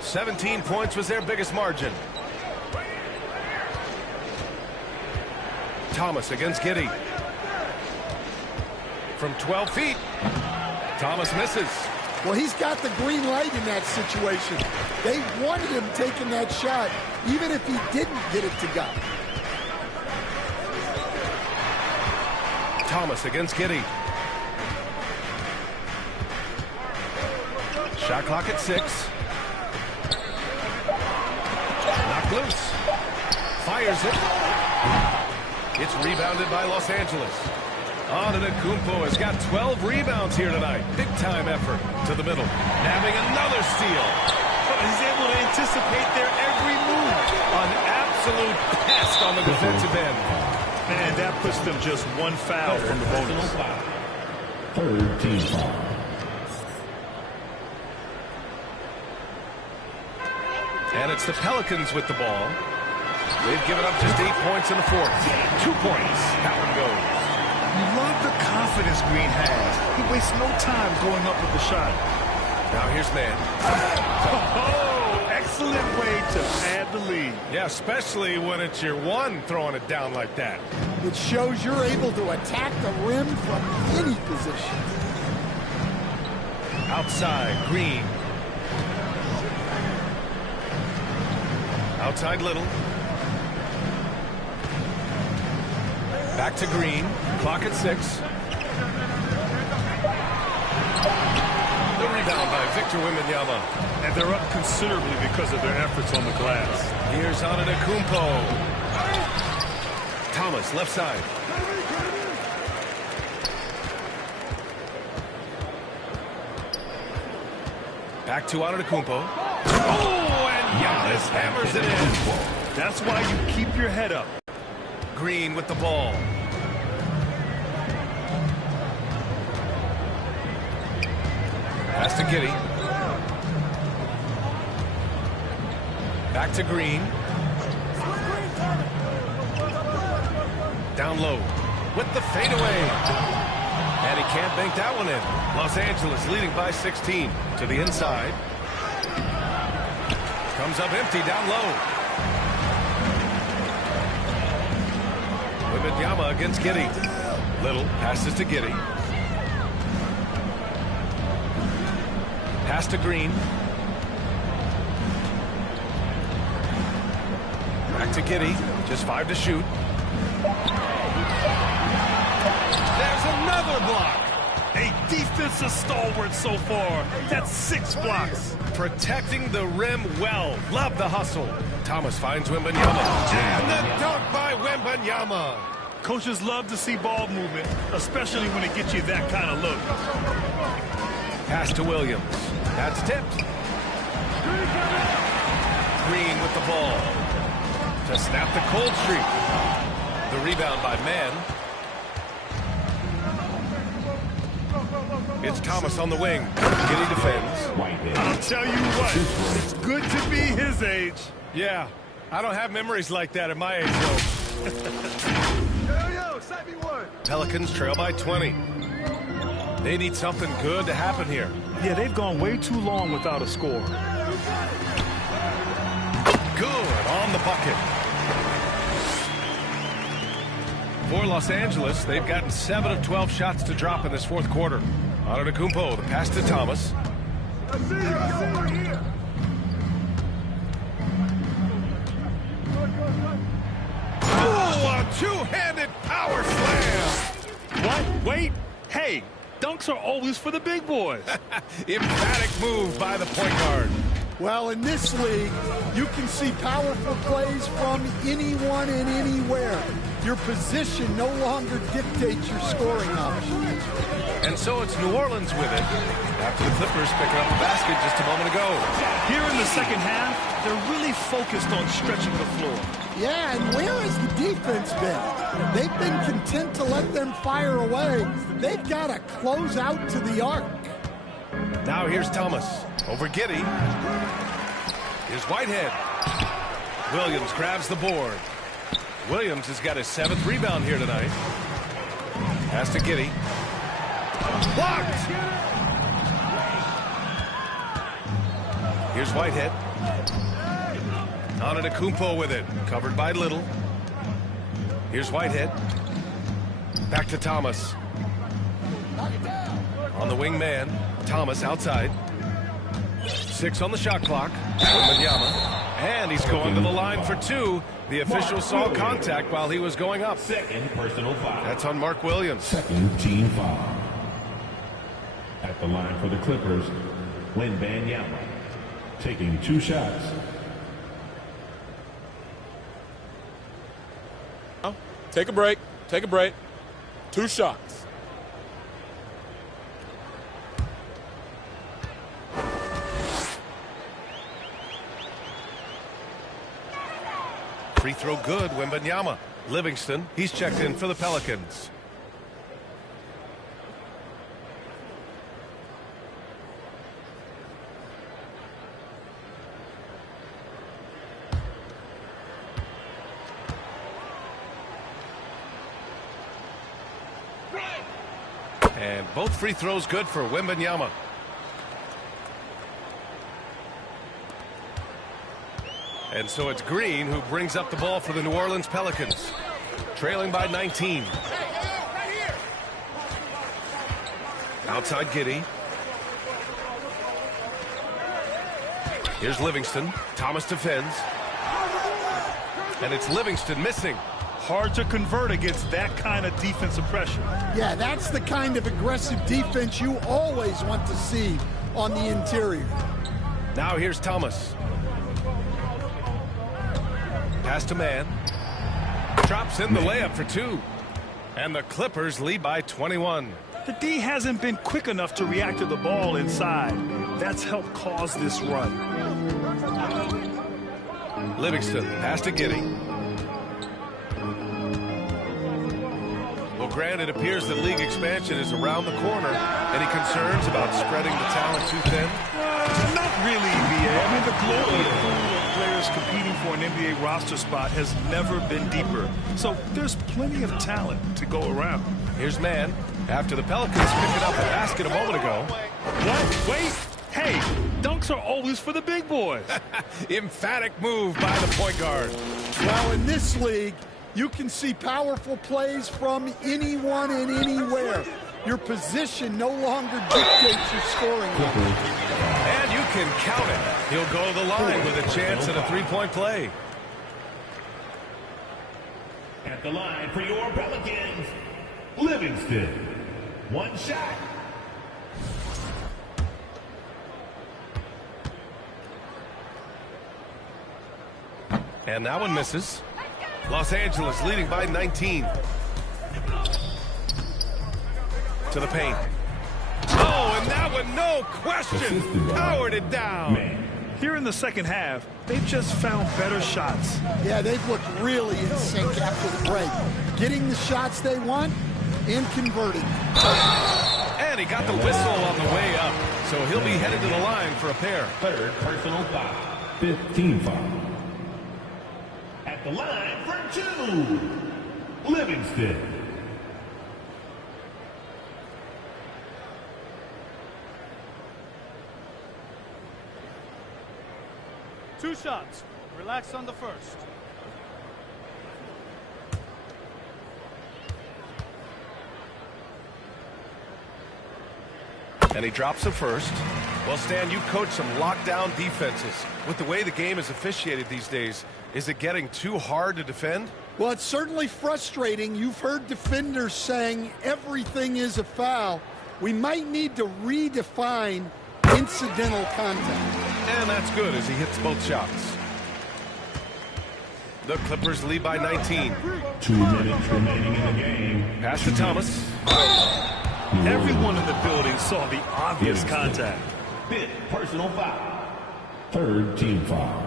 17 points was their biggest margin. Thomas against Giddey. From 12 feet. Thomas misses. Well, he's got the green light in that situation. They wanted him taking that shot, even if he didn't get it to go. Thomas against Giddey. Shot clock at 6. Knocked loose. Fires it. It's rebounded by Los Angeles. Antetokounmpo has got 12 rebounds here tonight. Big time effort to the middle. Nabbing another steal. He's able to anticipate their every move. An absolute pest on the defensive end. And that puts them just one foul from the bonus. Third team foul. And it's the Pelicans with the ball. They've given up just 8 points in the fourth. 2 points. That one goes. Love the confidence Green has. He wastes no time going up with the shot. Now here's Mann. Oh, excellent way to add the lead. Yeah, especially when it's your one throwing it down like that. It shows you're able to attack the rim from any position. Outside, Green. Outside Little. Back to Green. Clock at 6. The rebound by Victor Wembanyama. And they're up considerably because of their efforts on the glass. Here's Antetokounmpo. Thomas, left side. Back to Antetokounmpo. Oh, and Giannis hammers it in. That's why you keep your head up. Green with the ball. Pass to Giddey. Back to Green. Down low. With the fadeaway. And he can't bank that one in. Los Angeles leading by 16. To the inside. Comes up empty down low. Wembanyama against Giddey. Little passes to Giddey. Pass to Green. Back to Giddey. Just 5 to shoot. There's another block. A defensive stalwart so far. That's 6 blocks. Protecting the rim well. Love the hustle. Thomas finds Wembanyama. And the dunk by Wembanyama. Coaches love to see ball movement, especially when it gets you that kind of look. Pass to Williams. That's tipped. Green with the ball. To snap the cold streak. The rebound by Mann. It's Thomas on the wing. Giddey defends. I'll tell you what, it's good to be his age. Yeah, I don't have memories like that at my age, though. Pelicans trail by 20. They need something good to happen here. Yeah, they've gone way too long without a score. Good on the bucket. For Los Angeles, they've gotten 7 of 12 shots to drop in this fourth quarter. Antetokounmpo, the pass to Thomas. Oh, a two-handed power slam. What? Wait. Hey, dunks are always for the big boys. Emphatic move by the point guard. Well, in this league, you can see powerful plays from anyone and anywhere. Your position no longer dictates your scoring options. And so it's New Orleans with it after the Clippers picking up the basket just a moment ago. Here in the second half, they're really focused on stretching the floor. Yeah, and where has the defense been? They've been content to let them fire away. They've got to close out to the arc. Now here's Thomas over Giddey. Here's Whitehead. Williams grabs the board. Williams has got his 7th rebound here tonight. Pass to Giddey. Blocked! Here's Whitehead. Antetokounmpo with it. Covered by Little. Here's Whitehead. Back to Thomas. On the wing man. Thomas outside. 6 on the shot clock. Wembanyama. And he's going to the line for 2. The official saw contact while he was going up. Second personal foul. That's on Mark Williams. Second team foul. At the line for the Clippers, Wembanyama, taking 2 shots. Take a break. Take a break. 2 shots. Free throw good, Wembanyama. Livingston, he's checked in for the Pelicans. And both free throws good for Wembanyama. And so it's Green who brings up the ball for the New Orleans Pelicans. Trailing by 19. Outside Giddey. Here's Livingston. Thomas defends. And it's Livingston missing. Hard to convert against that kind of defensive pressure. Yeah, that's the kind of aggressive defense you always want to see on the interior. Now here's Thomas. Pass to man. Drops in the layup for 2. And the Clippers lead by 21. The D hasn't been quick enough to react to the ball inside. That's helped cause this run. Livingston, pass to Giddey. Well, Grant, it appears that league expansion is around the corner. Any concerns about spreading the talent too thin? Not really, BA. I mean, the global pool of players competing for an NBA roster spot has never been deeper. So there's plenty of talent to go around. Here's man. After the Pelicans picked up a basket a moment ago. What? Wait. Hey, dunks are always for the big boys. Emphatic move by the point guard. Well, in this league, you can see powerful plays from anyone and anywhere. Your position no longer dictates your scoring. And you can count it. He'll go to the line with a chance at a 3-point play. At the line for your Pelicans, Livingston. 1 shot. And that one misses. Los Angeles leading by 19. To the paint. Oh, and that one, no question, powered it down. Here in the second half, they've just found better shots. Yeah, they've looked really in sync after the break. Getting the shots they want and converting. And he got the whistle on the way up. So he'll be headed to the line for a pair. Third personal foul. 15 foul. At the line for 2, Livingston. Two shots. Relax on the first. And he drops the first. Well, Stan, you've coached some lockdown defenses. With the way the game is officiated these days, is it getting too hard to defend? Well, it's certainly frustrating. You've heard defenders saying everything is a foul. We might need to redefine incidental contact. And that's good as he hits both shots. The Clippers lead by 19. 2 minutes remaining in the game. Pass to Thomas. Everyone in the building saw the obvious contact. Fifth personal foul. Third team foul.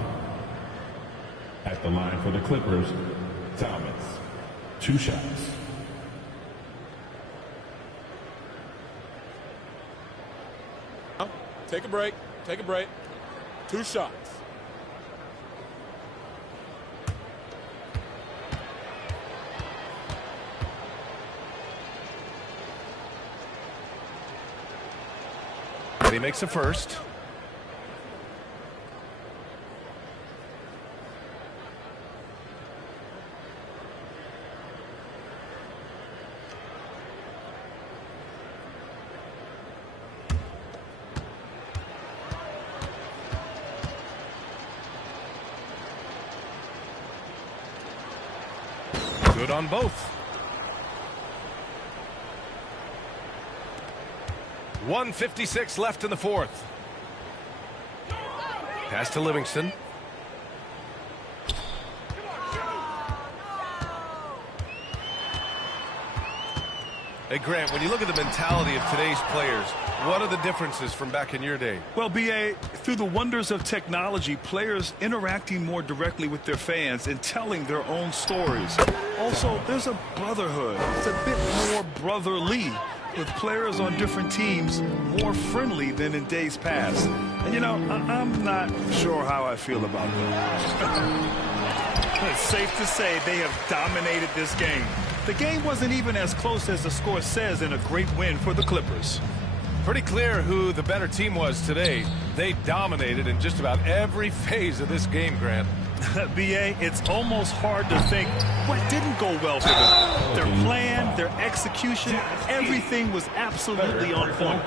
At the line for the Clippers, Thomas. 2 shots. Take a break. Take a break. 2 shots. And he makes a first. Good on both. 1:56 left in the fourth. Pass to Livingston. Hey, Grant, when you look at the mentality of today's players, what are the differences from back in your day? Well, B.A., through the wonders of technology, players interacting more directly with their fans and telling their own stories. Also, there's a brotherhood. It's a bit more brotherly, with players on different teams more friendly than in days past. And, you know, I'm not sure how I feel about that. It's safe to say they have dominated this game. The game wasn't even as close as the score says in a great win for the Clippers. Pretty clear who the better team was today. They dominated in just about every phase of this game, Grant. B.A., it's almost hard to think what didn't go well for them. Their plan, their execution, everything was absolutely on point.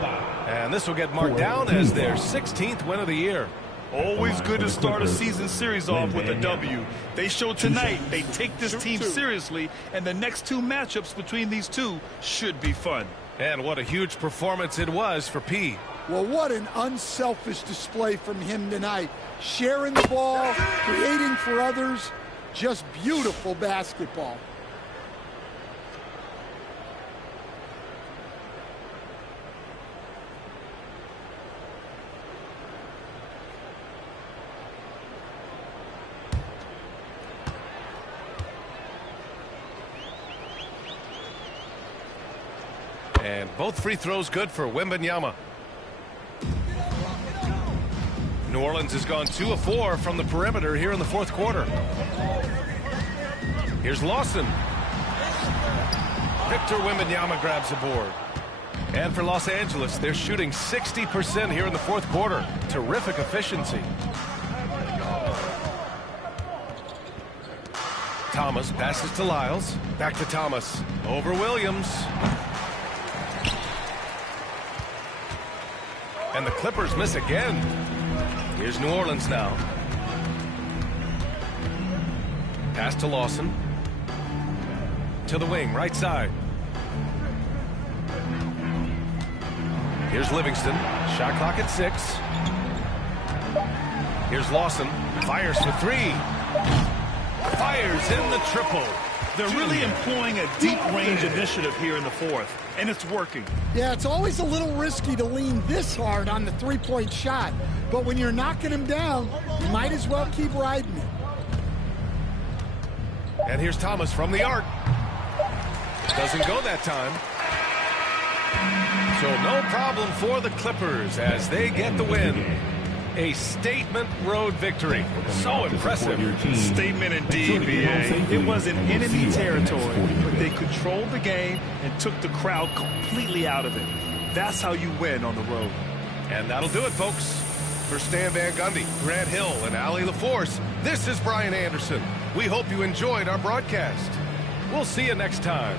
And this will get marked down as their 16th win of the year. Always good to start a season series off with a W. They showed tonight they take this team seriously, and the next 2 matchups between these two should be fun. And what a huge performance it was for P. Well, what an unselfish display from him tonight. Sharing the ball, creating for others, just beautiful basketball. And both free throws good for Wembanyama. New Orleans has gone 2 of 4 from the perimeter here in the fourth quarter. Here's Lawson. Victor Wembanyama grabs the board. And for Los Angeles, they're shooting 60% here in the fourth quarter. Terrific efficiency. Thomas passes to Lyles. Back to Thomas. Over Williams. And the Clippers miss again. Here's New Orleans now. Pass to Lawson. To the wing, right side. Here's Livingston. Shot clock at 6. Here's Lawson. Fires for 3. Fires in the triple. They're really employing a deep range initiative here in the fourth, and it's working. Yeah, it's always a little risky to lean this hard on the three-point shot, but when you're knocking him down, you might as well keep riding it. And here's Thomas from the arc. Doesn't go that time. So no problem for the Clippers as they get the win. A statement road victory. So impressive. Statement indeed, B.A. It was in enemy territory, but they controlled the game and took the crowd completely out of it. That's how you win on the road. And that'll do it, folks. For Stan Van Gundy, Grant Hill, and Allie LaForce, this is Brian Anderson. We hope you enjoyed our broadcast. We'll see you next time.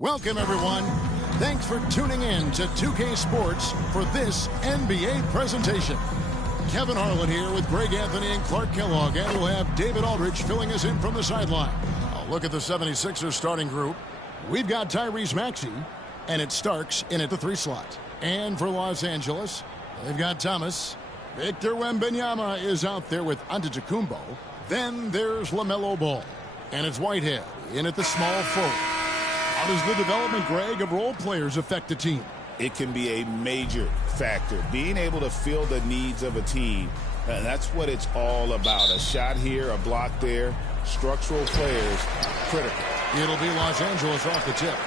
Welcome, everyone. Thanks for tuning in to 2K Sports for this NBA presentation. Kevin Harlan here with Greg Anthony and Clark Kellogg, and we'll have David Aldridge filling us in from the sideline. I'll look at the 76ers starting group. We've got Tyrese Maxey, and it's Starks in at the 3 slot. And for Los Angeles, they've got Thomas. Victor Wembanyama is out there with Antetokounmpo. Then there's LaMelo Ball. And it's Whitehead in at the small forward. How does the development, Greg, of role players affect the team? It can be a major factor. Being able to fill the needs of a team, that's what it's all about. A shot here, a block there, structural players, critical. It'll be Los Angeles off the tip.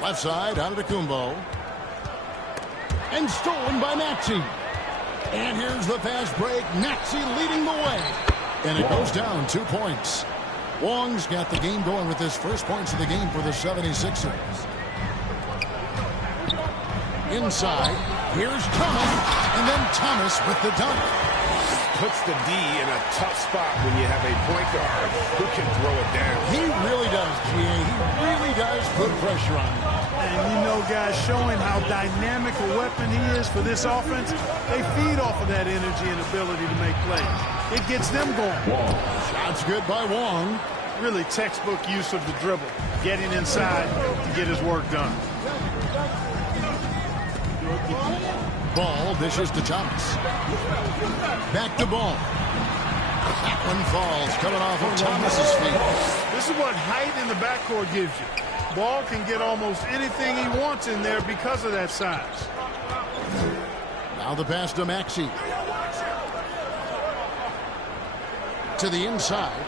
Left side, Antetokounmpo. And stolen by Maxey. And here's the fast break. Maxey leading the way. And it goes down 2 points. Wong's got the game going with his first points of the game for the 76ers. Inside, here's Thomas, and then Thomas with the dunk. Puts the D in a tough spot when you have a point guard who can throw it down. He really does, G.A. He really does put pressure on him. And you know, guys, showing how dynamic a weapon he is for this offense, they feed off of that energy and ability to make plays. It gets them going. Shots good by Wong. Really textbook use of the dribble, getting inside to get his work done. Ball dishes to Thomas. Back to Ball. That one falls, coming off of Thomas's feet. This is what height in the backcourt gives you. Ball can get almost anything he wants in there because of that size. Now the pass to Maxey. To the inside.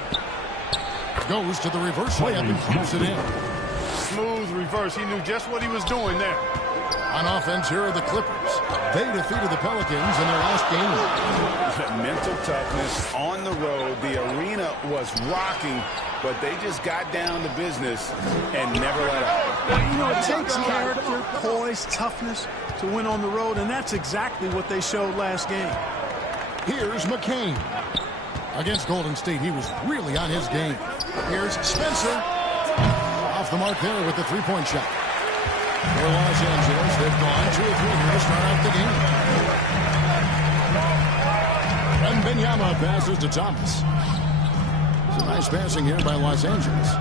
Goes to the reverse layup and keeps it in. Smooth reverse. He knew just what he was doing there. On offense, here are the Clippers. They defeated the Pelicans in their last game. Mental toughness on the road. The arena was rocking, but they just got down to business and never let up. Well, you know, it takes character, poise, toughness to win on the road, and that's exactly what they showed last game. Here's McCain. Against Golden State, he was really on his game. Here's Spencer. Off the mark there with the three-point shot. For Los Angeles, they've gone 2 of 3 here to start out the game. And Wembanyama passes to Thomas. It's a nice passing here by Los Angeles.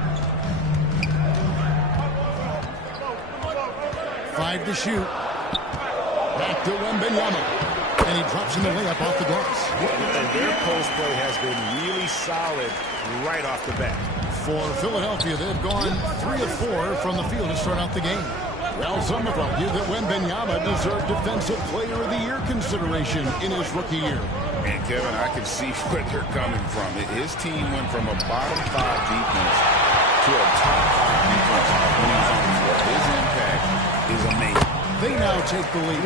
5 to shoot. Back to Wembanyama. And he drops in the layup off the glass. And their post play has been really solid right off the bat. For Philadelphia, they've gone 3 of 4 from the field to start out the game. Well, some have argued that Wembanyama deserved Defensive Player of the Year consideration in his rookie year. And Kevin, I can see where they're coming from. His team went from a bottom 5 defense to a top 5 defense when he's on the floor. His impact is amazing. They now take the lead.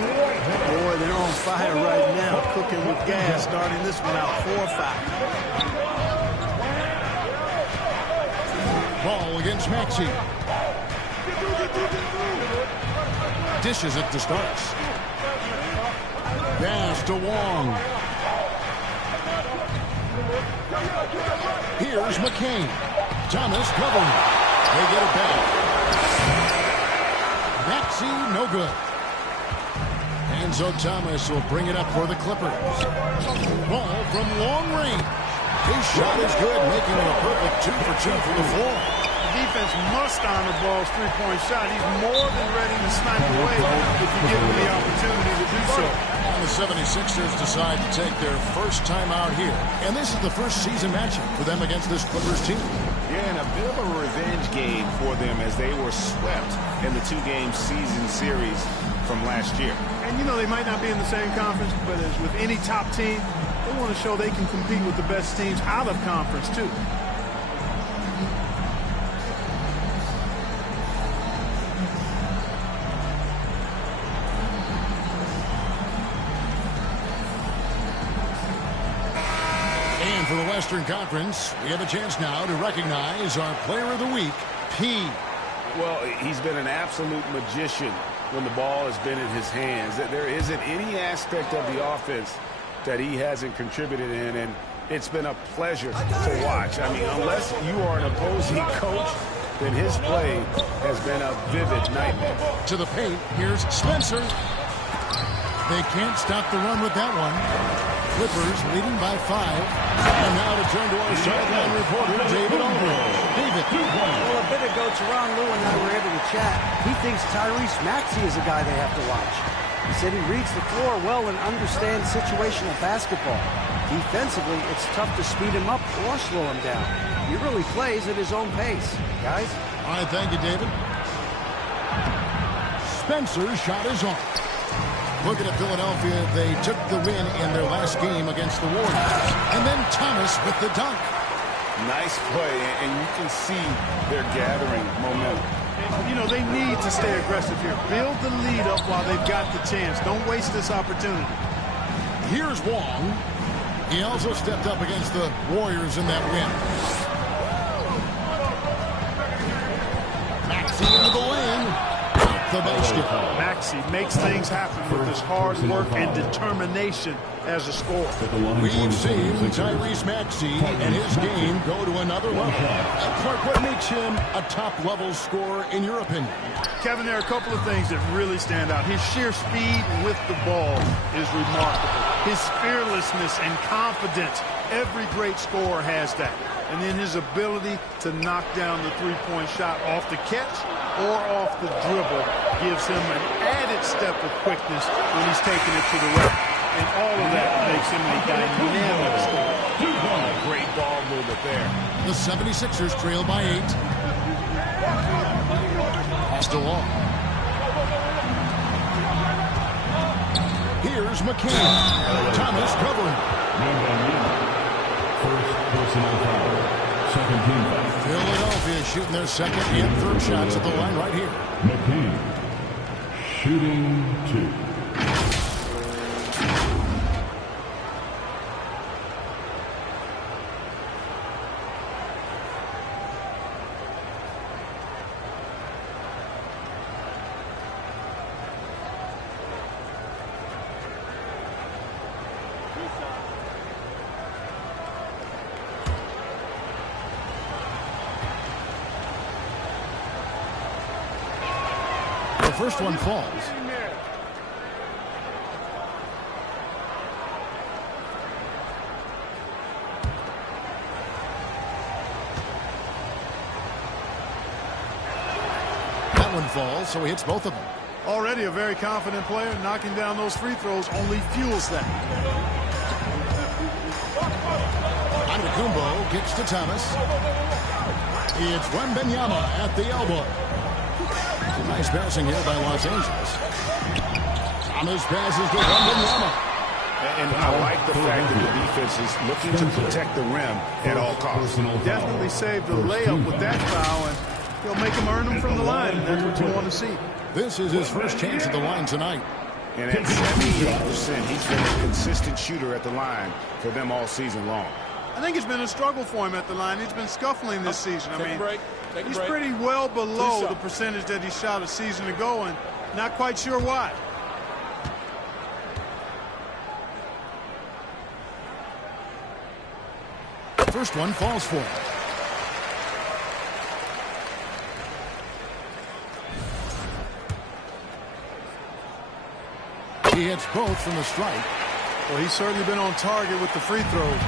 Boy, they're on fire right now, cooking with gas, starting this one out 4-5. Ball against Maxey. Dishes it to Starks. Pass to Wong. Here's McCain. Thomas covering. They get it back. Maxey, no good. Enzo Thomas will bring it up for the Clippers. Ball from long range. His shot is good, making it a perfect 2 for 2 from the floor. Defense must honor Ball's three-point shot. He's more than ready to snipe away if you give him the opportunity to do so. And the 76ers decide to take their first time out here. And this is the first season matchup for them against this Clippers team. Yeah, and a bit of a revenge game for them as they were swept in the 2-game season series from last year. And, you know, they might not be in the same conference, but as with any top team, they want to show they can compete with the best teams out of conference, too. For the Western Conference, we have a chance now to recognize our Player of the Week, P. Well, he's been an absolute magician when the ball has been in his hands. There isn't any aspect of the offense that he hasn't contributed in, and It's been a pleasure to watch. I mean, unless you are an opposing coach, then his play has been a vivid nightmare. To the paint, here's Spencer. They can't stop the run with that one. Clippers leading by 5. And now to turn to our sideline reporter, David Aldridge. David. Well, a bit ago, Teron Lue and I were able to chat. He thinks Tyrese Maxey is a guy they have to watch. He said he reads the floor well and understands situational basketball. Defensively, it's tough to speed him up or slow him down. He really plays at his own pace. Guys? All right, thank you, David. Spencer's shot is off. Looking at Philadelphia, they took the win in their last game against the Warriors. And then Thomas with the dunk. Nice play, and you can see they're gathering momentum. You know, they need to stay aggressive here. Build the lead up while they've got the chance. Don't waste this opportunity. Here's Wong. He also stepped up against the Warriors in that win. Maxey into the lane. The basket. Maxey makes things happen with his hard work and determination as a scorer. We've seen Tyrese Maxey and his game go to another level. Clark, what makes him a top-level scorer in your opinion? Kevin, there are a couple of things that really stand out. His sheer speed with the ball is remarkable. His fearlessness and confidence. Every great scorer has that. And then his ability to knock down the three-point shot off the catch or off the dribble gives him an added step of quickness when he's taking it to the rack. And all of that makes him a dynamic scorer. Great ball movement there. The 76ers trail by 8. Pass to Wall. Here's McCann. Thomas covering. First personal foul. Second team foul. Philadelphia shooting their second and third shots at the line right here. McCain shooting 2. The first one falls. That one falls, so he hits both of them. Already a very confident player. Knocking down those free throws only fuels that. Antetokounmpo kicks to Thomas. It's Wembanyama at the elbow. Nice passing here by Los Angeles. Thomas passes to Wembanyama. And I like the fact that the defense is looking to protect the rim at all costs. Definitely saved the layup with that foul, and he'll make him earn them from the line, and that's what you want to see. This is his first chance at the line tonight. And at 78%, he's been a consistent shooter at the line for them all season long. I think it's been a struggle for him at the line. He's been scuffling this season. I mean, he's break. pretty well below the percentage that he shot a season ago, and not quite sure why. First one falls for him. He hits both from the strike. Well, he's certainly been on target with the free throws.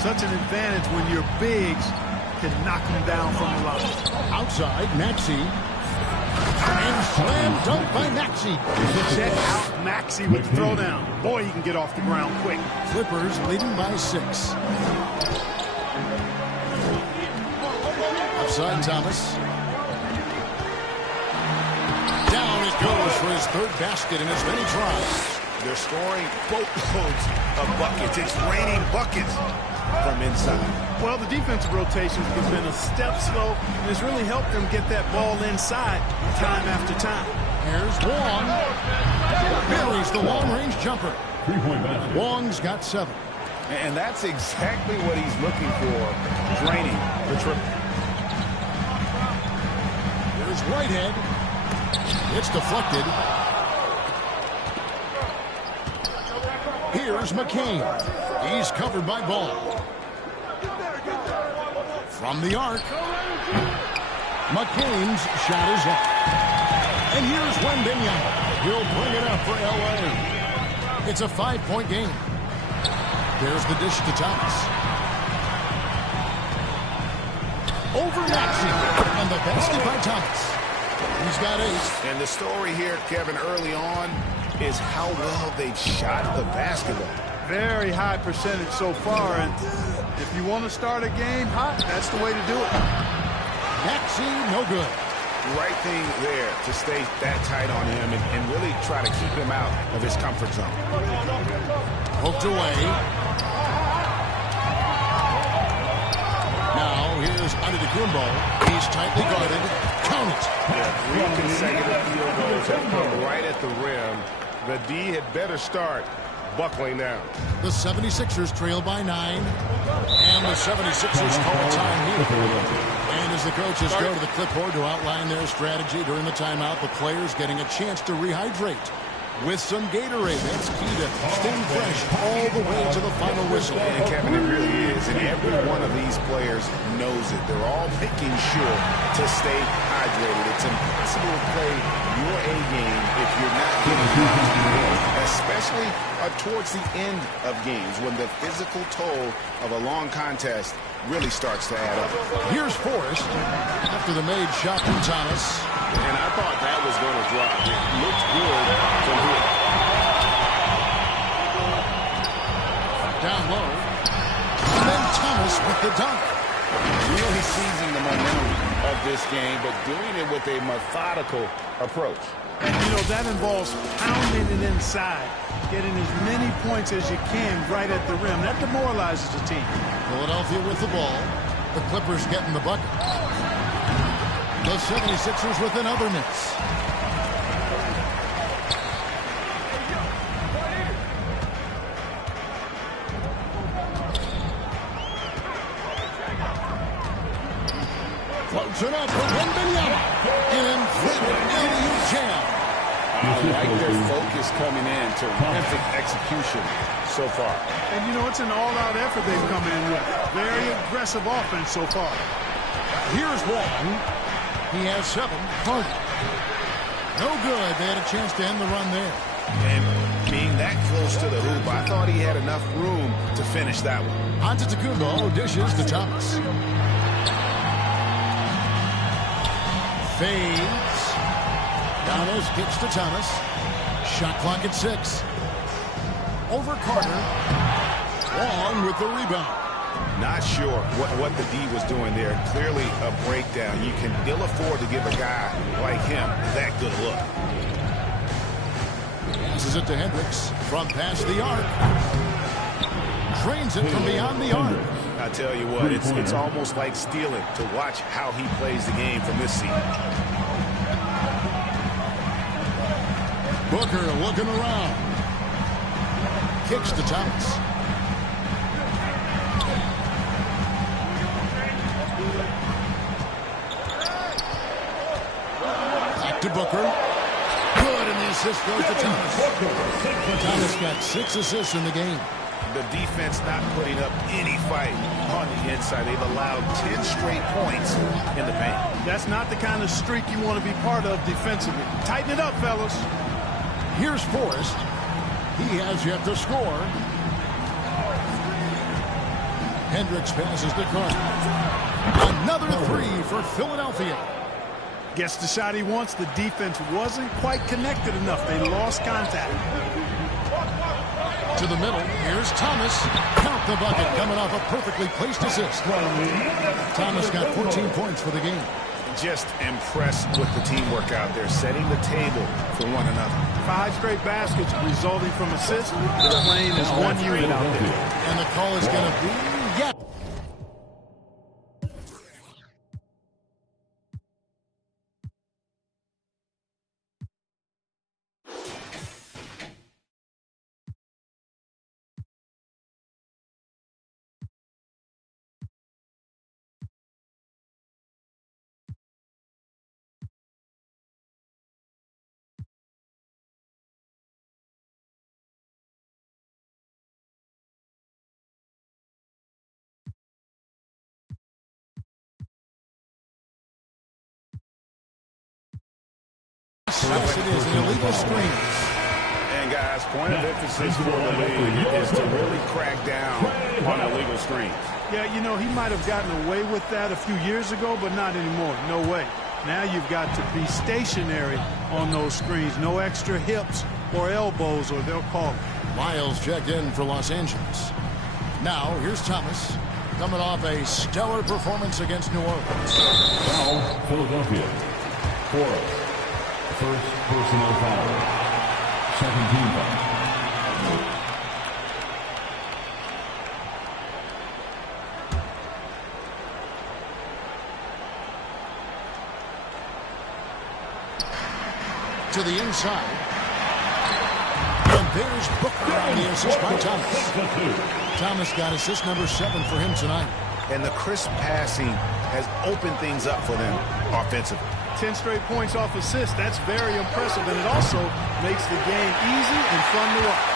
Such an advantage when your bigs can knock him down from the line. Outside, Maxey. And slam dunk by Maxey. Check out Maxey with the throwdown. Boy, he can get off the ground quick. Clippers leading by 6. Outside, Thomas. Down it goes for his third basket in as many tries. They're scoring boatloads of buckets. It's raining buckets from inside. Well, the defensive rotation has been a step slow, and has really helped them get that ball inside time after time. Here's Wong. Buries the long-range jumper. 3-point basket. Wong's got 7. And that's exactly what he's looking for, draining the triple. Here's Whitehead. It's deflected. Here's McCain. He's covered by Ball. From the arc. McCain's shot is up. And here's Wembanyama. He'll bring it up for L.A. It's a 5-point game. There's the dish to Thomas. Over Maxey. And the basket by Thomas. He's got 8. And the story here, Kevin, early on is how well they've shot the basketball. Very high percentage so far, and if you want to start a game hot, that's the way to do it. Maxey, no good. Right thing there to stay that tight on him and really try to keep him out of his comfort zone. Poked away. Now here's Antetokounmpo. He's tightly guarded. Count it. Yeah, 3 consecutive field goals have come right at the rim. The D had better start buckling down. The 76ers trail by 9. And the 76ers call time here. And as the coaches go to the clipboard to outline their strategy during the timeout, the players getting a chance to rehydrate with some Gatorade. That's key to staying fresh all the way to the final whistle. And Kevin, it really is. And every one of these players knows it. They're all making sure to stay hydrated. It's impossible to play your A game if you're not getting hydrated, especially towards the end of games when the physical toll of a long contest really starts to add up. Here's Forrest after the made shot from Thomas. And I thought that was going to drop. It looked good from here. Down low. And then Thomas with the dunk. Really seizing the momentum of this game, but doing it with a methodical approach. You know, that involves pounding it inside, getting as many points as you can right at the rim. That demoralizes the team. Philadelphia with the ball. The Clippers getting the bucket. The 76ers with another miss. Floats it up for Wembanyama. And alley-oop jam. I like their focus coming in. Terrific execution so far. And, you know, it's an all-out effort they've come in with. Very aggressive offense so far. Here's one. He has 7. Harden. No good. They had a chance to end the run there. And being that close to the hoop, I thought he had enough room to finish that one. Antetokounmpo dishes to Thomas. Fades. Giannis kicks to Thomas. Shot clock at 6. Over Carter. Long with the rebound. Not sure what the D was doing there. Clearly a breakdown. You can ill afford to give a guy like him that good a look. Passes it to Hendricks from past the arc. Drains it from beyond the arc. I tell you what, it's almost like stealing to watch how he plays the game from this seat. Booker looking around. Kicks to Thomas. Back to Booker. Good, and the assist goes to Thomas. Thomas got 6 assists in the game. The defense not putting up any fight on the inside. They've allowed 10 straight points in the paint. That's not the kind of streak you want to be part of defensively. Tighten it up, fellas. Here's Forrest. He has yet to score. Hendricks passes to Carter. Another 3 for Philadelphia. Gets the shot he wants. The defense wasn't quite connected enough. They lost contact. To the middle. Here's Thomas. Count the bucket coming off a perfectly placed assist. Thomas got 14 points for the game. Just impressed with the teamwork out there, setting the table for one another. 5 straight baskets resulting from assists. They're playing as one unit out there. And the call is going to be, yep. Yes, it is. An illegal screen. And, guys, point of emphasis for the league is to really crack down on illegal screens. Yeah, you know, he might have gotten away with that a few years ago, but not anymore. No way. Now you've got to be stationary on those screens. No extra hips or elbows, or they'll call it. Miles checked in for Los Angeles. Now, here's Thomas, coming off a stellar performance against New Orleans. Foul, Philadelphia. 4. First personal foul. 17 foul. To the inside. And there's Booker on the assist by Thomas. Thomas got assist number 7 for him tonight. And the crisp passing has opened things up for them offensively. 10 straight points off assist. That's very impressive, and it also makes the game easy and fun to watch.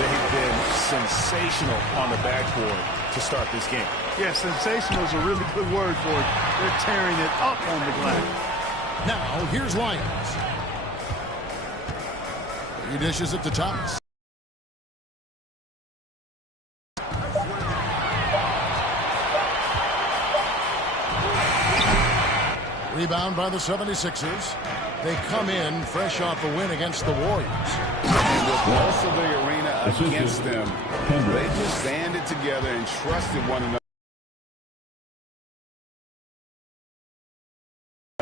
They've been sensational on the backboard to start this game. Yeah, sensational is a really good word for it. They're tearing it up on the glass. Now, here's Lyons. He dishes it to Thomas. Rebound by the 76ers. They come in fresh off a win against the Warriors. And with most of the arena against them, they just banded together and trusted one another.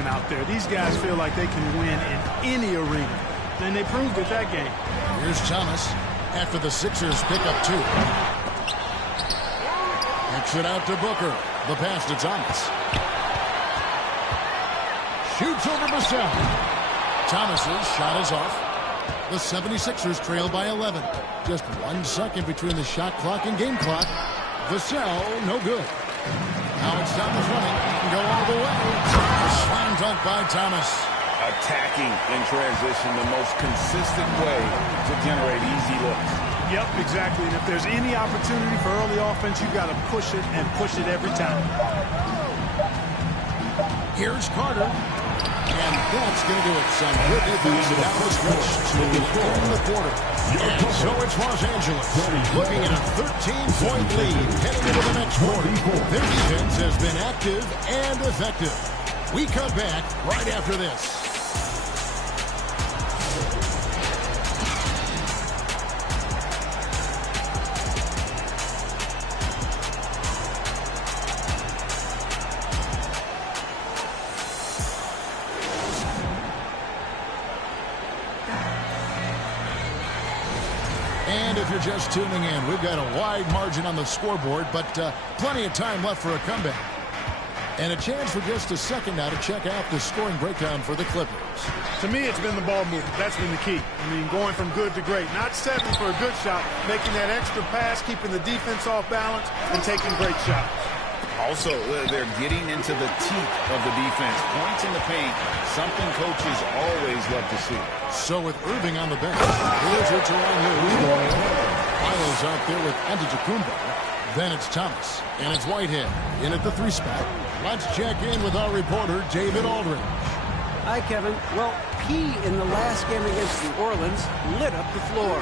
Out there, these guys feel like they can win in any arena. And they proved it that game. Here's Thomas after the Sixers pick up 2. Kicks it out to Booker. The pass to Thomas. Shoots over Vassell. Thomas's shot is off. The 76ers trail by 11. Just 1 second between the shot clock and game clock. Vassell, no good. Now it's Thomas running. He can go all the way. A slam dunk by Thomas. Attacking in transition, the most consistent way to generate easy looks. Yep, exactly. And if there's any opportunity for early offense, you got to push it and push it every time. Here's Carter. And that's going to do it. Some good defense down the stretch to end the quarter. And so it's Los Angeles looking at a 13-point lead heading into the next quarter. Their defense has been active and effective. We come back right after this. And if you're just tuning in, we've got a wide margin on the scoreboard, but plenty of time left for a comeback. And a chance for just a second now to check out the scoring breakdown for the Clippers. To me, it's been the ball movement. That's been the key. I mean, going from good to great. Not settling for a good shot, making that extra pass, keeping the defense off balance, and taking great shots. Also, they're getting into the teeth of the defense. Points in the paint, something coaches always love to see. So with Irving on the bench, here's your Tyronn Lue. Miles out there with Antetokounmpo. Then it's Thomas, and it's Whitehead in at the 3 spot. Let's check in with our reporter, David Aldridge. Hi, Kevin. Well, he, in the last game against New Orleans, lit up the floor.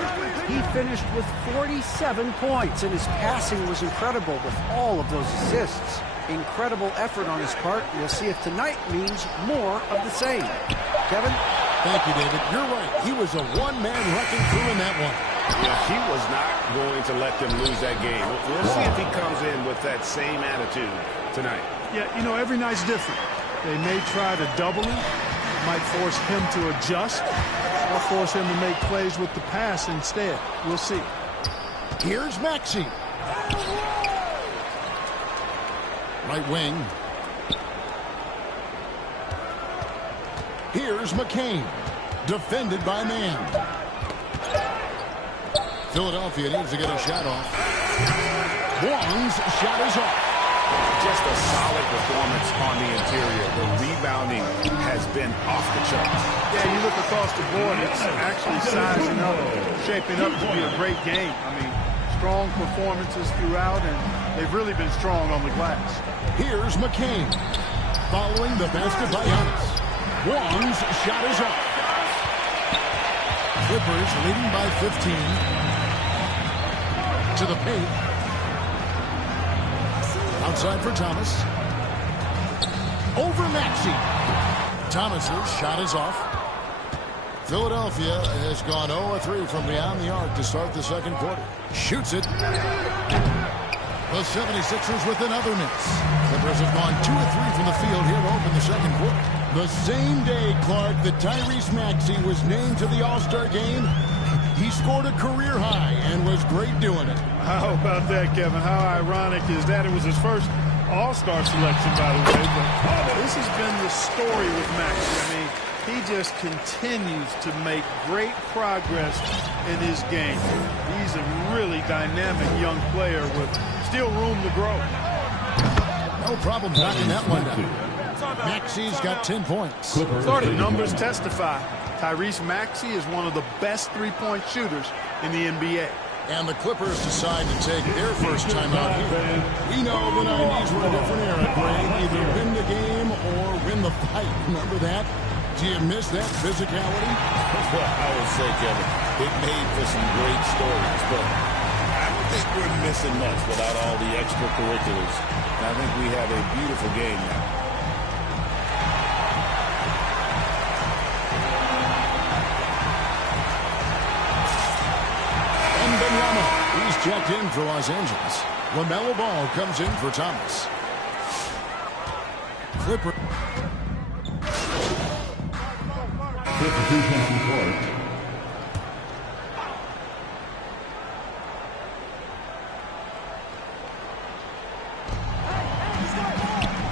He finished with 47 points, and his passing was incredible with all of those assists. Incredible effort on his part. We'll see if tonight means more of the same. Kevin? Thank you, David. You're right. He was a one-man wrecking crew in that one. Yeah, he was not going to let them lose that game. We'll see if he comes in with that same attitude tonight. Yeah, you know, every night's different. They may try to double him. It might force him to adjust or force him to make plays with the pass instead. We'll see. Here's Maxey. Right wing. Here's McCain. Defended by Mann. Philadelphia needs to get a shot off. Wong's shot is off. Just a solid performance on the interior. The rebounding has been off the charts. Yeah, you look across the board, it's actually sizing up, shaping up to be a great game. I mean, strong performances throughout, and they've really been strong on the glass. Here's McCain. Following the basket by Giannis. Wong's shot is off. Clippers leading by 15. To the paint. Outside for Thomas. Over Maxey. Thomas's shot is off. Philadelphia has gone 0-3 from beyond the arc to start the second quarter. Shoots it. The 76ers with another miss. Clippers have gone 2-3 from the field here to open the second quarter. The same day, Clark, that Tyrese Maxey was named to the All-Star game, he scored a career high and was great doing it. How about that, Kevin? How ironic is that? It was his first All-Star selection, by the way. But this has been the story with Maxey. I mean, he just continues to make great progress in his game. He's a really dynamic young player with still room to grow. No problem knocking that one down. Maxey's got 10 points. The numbers testify. Tyrese Maxey is one of the best three-point shooters in the NBA. And the Clippers decide to take their first time out here. We know the 90s were a different era, Greg. Either win the game or win the fight. Remember that? Do you miss that physicality? Well, I would say, Kevin, it made for some great stories, but I don't think we're missing much without all the extracurriculars. I think we have a beautiful game now. He's checked in for Los Angeles. LaMelo Ball comes in for Thomas. Clipper.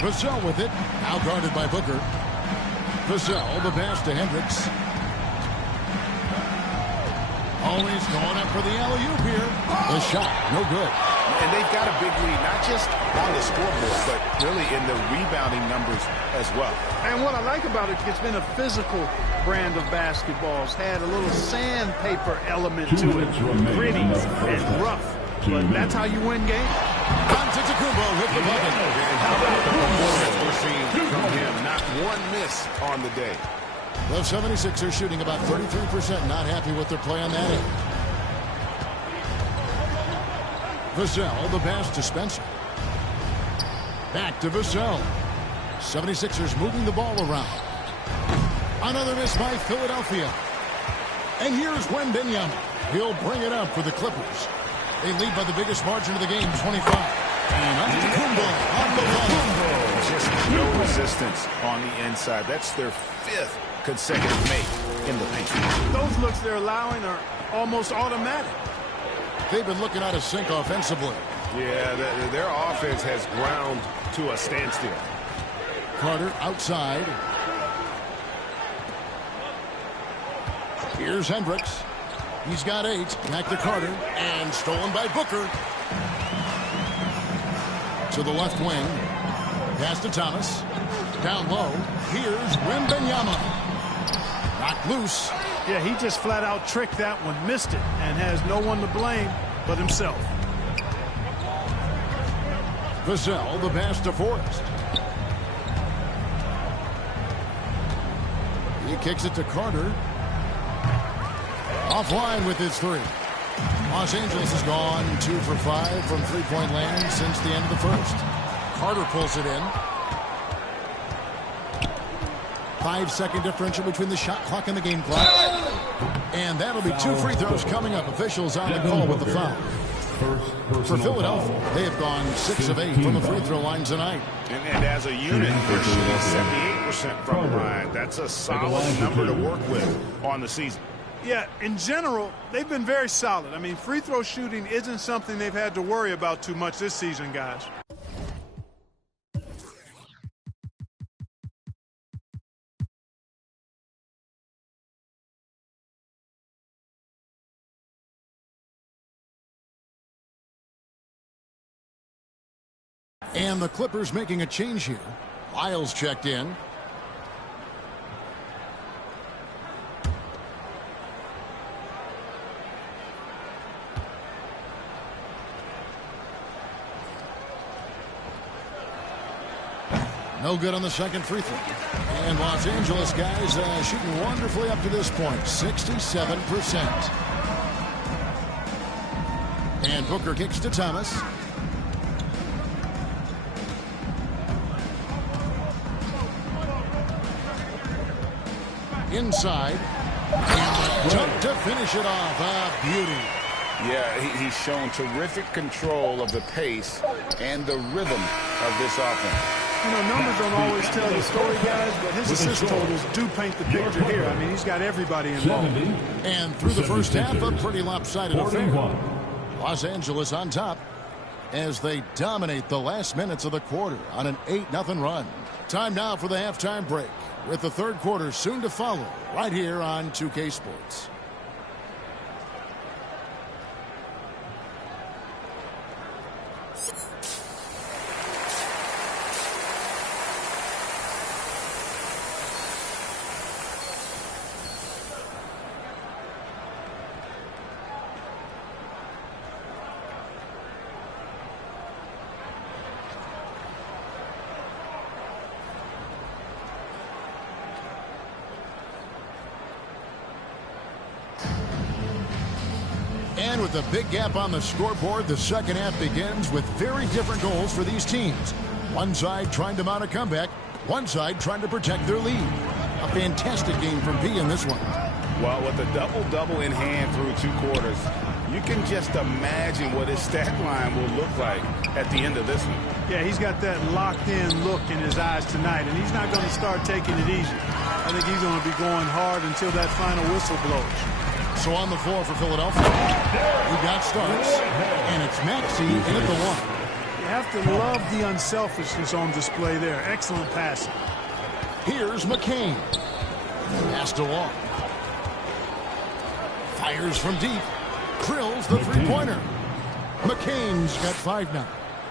Vassell with it. Now guarded by Booker. Vassell, the pass to Hendricks. Always going up for the alley-oop here. The shot, no good. And they've got a big lead, not just on the scoreboard, but really in the rebounding numbers as well. And what I like about it, it's been a physical brand of basketball. It's had a little sandpaper element to it. Gritty and rough. But that's how you win games. Antetokounmpo with the bucket. And how about the performance we're seeing from him? Not one miss on the day. The 76ers shooting about 33%. Not happy with their play on that end. Vassell, the pass to Spencer. Back to Vassell. 76ers moving the ball around. Another miss by Philadelphia. And here's Wembanyama. He'll bring it up for the Clippers. They lead by the biggest margin of the game, 25. And Antetokounmpo on the run. Just no resistance on the inside. That's their fifth consecutive make in the paint. Those looks they're allowing are almost automatic. They've been looking out of sync offensively. Yeah, their offense has ground to a standstill. Carter outside. Here's Hendricks. He's got 8. Back to Carter. And stolen by Booker. To the left wing. Pass to Thomas. Down low. Here's Wembanyama. Knocked loose. Yeah, he just flat out tricked that one, missed it, and has no one to blame but himself. Vassell, the pass to Forrest. He kicks it to Carter. Offline with his 3. Los Angeles has gone 2 for 5 from three-point land since the end of the first. Carter pulls it in. 5-second differential between the shot clock and the game clock. And that'll be 2 free throws coming up. Officials on the call with the foul. For Philadelphia, they have gone 6 of 8 from the free throw line tonight. And as a unit, they're shooting 78% from the line. That's a solid number to work with on the season. Yeah, in general, they've been very solid. I mean, free throw shooting isn't something they've had to worry about too much this season, guys. And the Clippers making a change here. Lyles checked in. No good on the second free throw. And Los Angeles guys shooting wonderfully up to this point, 67%. And Booker kicks to Thomas. Inside. And dunk to finish it off. A beauty. Yeah, he's shown terrific control of the pace and the rhythm of this offense. You know, numbers don't always tell the story, guys, but his assist totals do paint the picture here. I mean, he's got everybody involved. And through the first half, a pretty lopsided affair. Los Angeles on top as they dominate the last minutes of the quarter on an 8-0 run. Time now for the halftime break, with the third quarter soon to follow right here on 2K Sports. And with a big gap on the scoreboard, the second half begins with very different goals for these teams. One side trying to mount a comeback, one side trying to protect their lead. A fantastic game from P in this one. Well, with a double-double in hand through 2 quarters, you can just imagine what his stat line will look like at the end of this one. Yeah, he's got that locked-in look in his eyes tonight, and he's not going to start taking it easy. I think he's going to be going hard until that final whistle blows. So on the floor for Philadelphia, we got starts, and it's Maxey in at the one. You have to love the unselfishness on display there. Excellent passing. Here's McCain. Pass to Long. Fires from deep. Drills the three-pointer. McCain's got 5 now.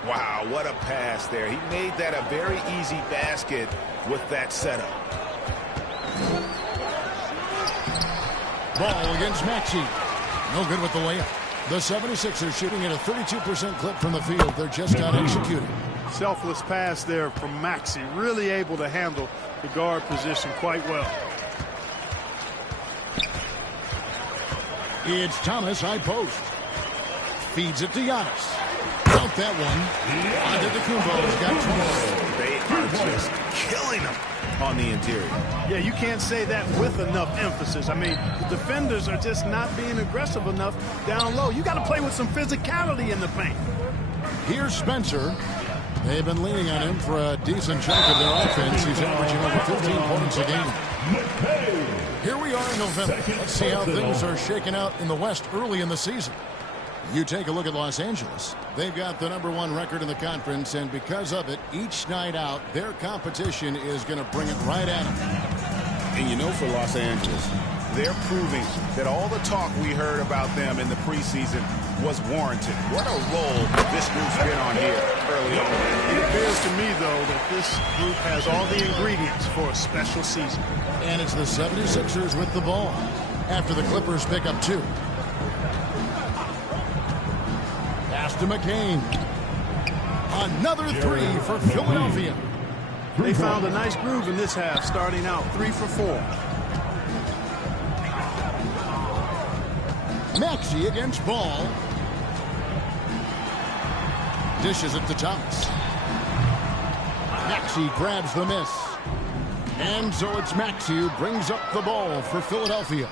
Wow, what a pass there. He made that a very easy basket with that setup. Ball against Maxey. No good with the layup. The 76ers shooting at a 32% clip from the field. They're just not executing. Selfless pass there from Maxey. Really able to handle the guard position quite well. It's Thomas, high post. Feeds it to Giannis. Out that one. Antetokounmpo's got 2 more. They are just killing him on the interior. Yeah, you can't say that with enough emphasis. I mean, the defenders are just not being aggressive enough down low. You got to play with some physicality in the paint. Here's Spencer. They've been leaning on him for a decent chunk of their offense. He's averaging over 15 points a game. Here we are in November. Let's see how things are shaking out in the West early in the season. You take a look at Los Angeles. They've got the #1 record in the conference, and because of it, each night out, their competition is going to bring it right at them. And you know, for Los Angeles, they're proving that all the talk we heard about them in the preseason was warranted. What a role this group's been on here early on. It appears to me, though, that this group has all the ingredients for a special season. And it's the 76ers with the ball after the Clippers pick up 2. Pass to McCain. Another 3 for Philadelphia. They found a nice groove in this half, starting out 3 for 4. Maxey against Ball. Dishes it to Thomas. Maxey grabs the miss. And so it's Maxey who brings up the ball for Philadelphia.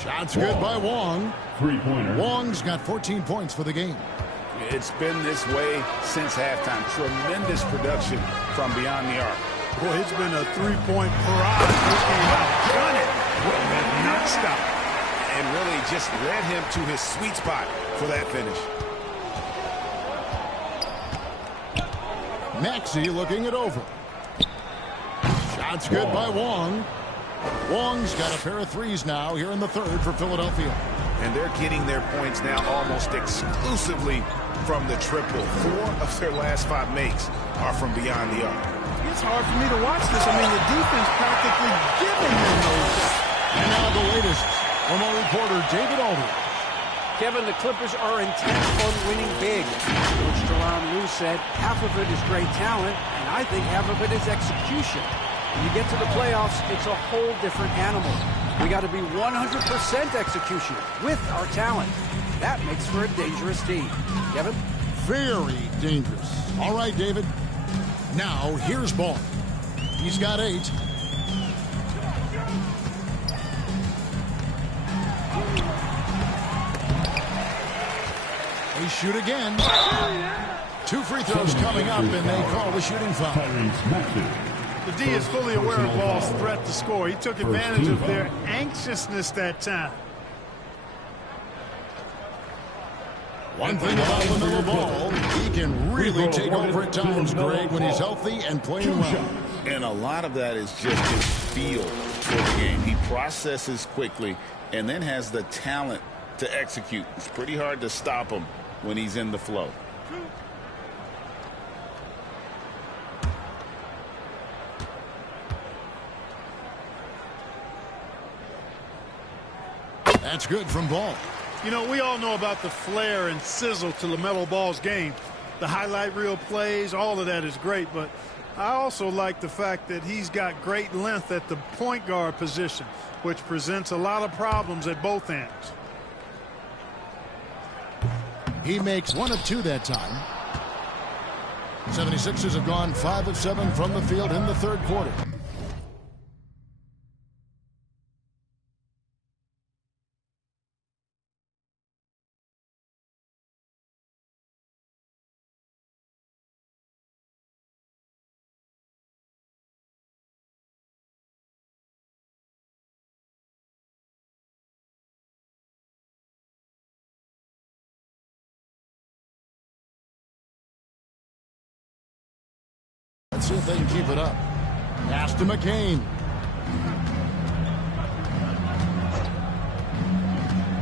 Shots good by Wong. Three-pointer. Wong's got 14 points for the game. It's been this way since halftime. Tremendous production from beyond the arc. Boy, it's been a 3-point parade. He came out, done it, and not stop. And really just led him to his sweet spot for that finish. Maxey looking it over. Shots good by Wong. Wong's got a pair of 3s now here in the third for Philadelphia. And they're getting their points now almost exclusively from the triple. 4 of their last 5 makes are from beyond the arc. It's hard for me to watch this. I mean, the defense practically giving them those. And now the latest from our reporter, David Aldridge. Kevin, the Clippers are intent on winning big. Coach Tyronn Lue said half of it is great talent, and I think half of it is execution. When you get to the playoffs, it's a whole different animal. We got to be 100% execution with our talent. That makes for a dangerous team. Kevin? Very dangerous. All right, David. Now, here's Ball. He's got 8. They shoot again. 2 free throws coming up, and they call the shooting foul. The D is fully aware of Ball's threat to score. He took advantage of their anxiousness that time. One thing about LaMelo Ball, he can really take over at times, Greg, when he's healthy and playing well. And a lot of that is just his feel for the game. He processes quickly and then has the talent to execute. It's pretty hard to stop him when he's in the flow. That's good from Ball. You know, we all know about the flair and sizzle to LaMelo Ball's game. The highlight reel plays, all of that is great, but I also like the fact that he's got great length at the point guard position, which presents a lot of problems at both ends. He makes 1 of 2 that time. 76ers have gone 5 of 7 from the field in the third quarter. Let's see if they can keep it up. Pass to McCain.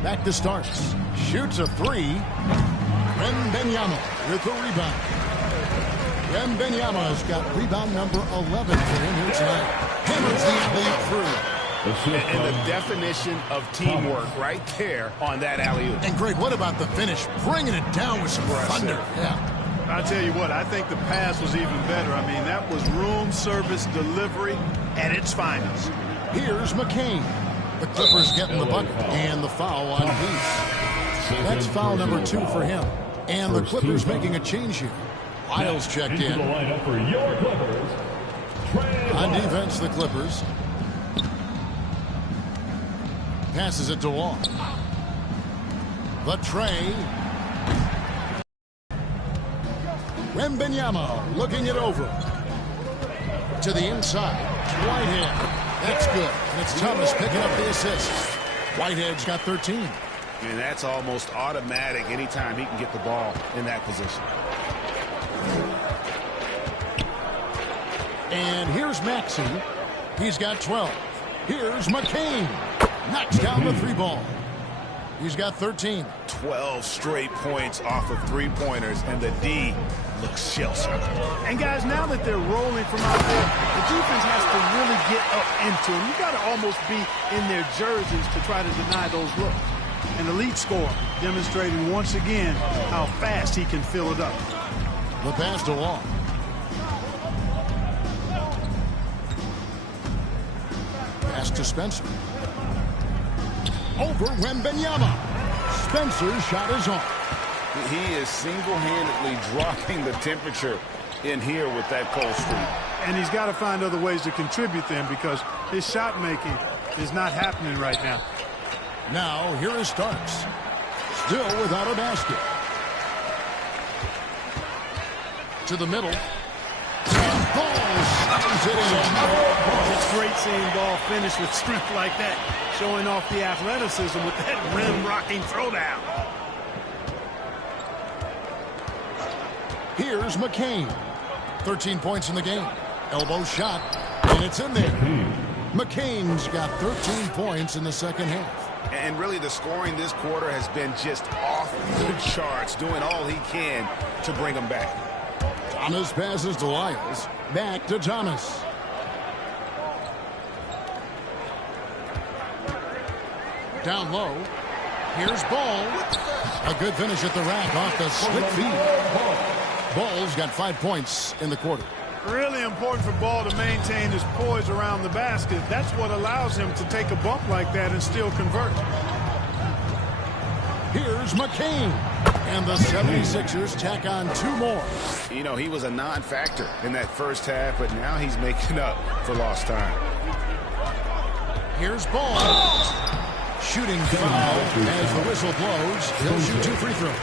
Back to Starks. Shoots a 3. Wembanyama with the rebound. Wembanyama's got rebound number 11 for him here tonight. Hammers the alley-oop through. And the definition of teamwork right there on that alley-oop. And Greg, what about the finish? Bringing it down with some thunder. Yeah. I tell you what, I think the pass was even better. I mean, that was room service delivery at its finest. Here's McCain. The Clippers getting the bucket and the foul on Peace. That's foul number 2 for him. And the Clippers making a change here. Lyles checked in. On defense, the Clippers. Passes it to Wall. The tray. Wembanyama looking it over. To the inside. Whitehead. That's good. And it's Thomas picking up the assist. Whitehead's got 13. And that's almost automatic anytime he can get the ball in that position. And here's Maxey. He's got 12. Here's McCain. Knocks down the 3 ball. He's got 13. 12 straight points off of 3-pointers, and the D looks shell-shocked. And guys, now that they're rolling from out there, the defense has to really get up into them. You got to almost be in their jerseys to try to deny those looks. And the lead scorer demonstrating once again how fast he can fill it up. The pass to Wall. Pass to Spencer. Over Wembanyama. Spencer's shot is off. He is single-handedly dropping the temperature in here with that cold streak. And he's got to find other ways to contribute then, because his shot making is not happening right now. Now here is Starks. Still without a basket. To the middle. And Ball slams it in. It's great seeing Ball finish with strength like that, showing off the athleticism with that rim-rocking throwdown. Here's McCain. 13 points in the game. Elbow shot, and it's in there. McCain's got 13 points in the second half. And really the scoring this quarter has been just off the charts, doing all he can to bring them back. Thomas passes to Lyles. Back to Thomas. Down low. Here's Ball. A good finish at the rack off the slick feed. Ball's got 5 points in the quarter. Really important for Ball to maintain his poise around the basket. That's what allows him to take a bump like that and still convert. Here's McCain. And the 76ers tack on 2 more. You know, he was a non-factor in that first half, but now he's making up for lost time. Here's Ball. Shooting foul as the whistle blows. He'll shoot 2 free throws.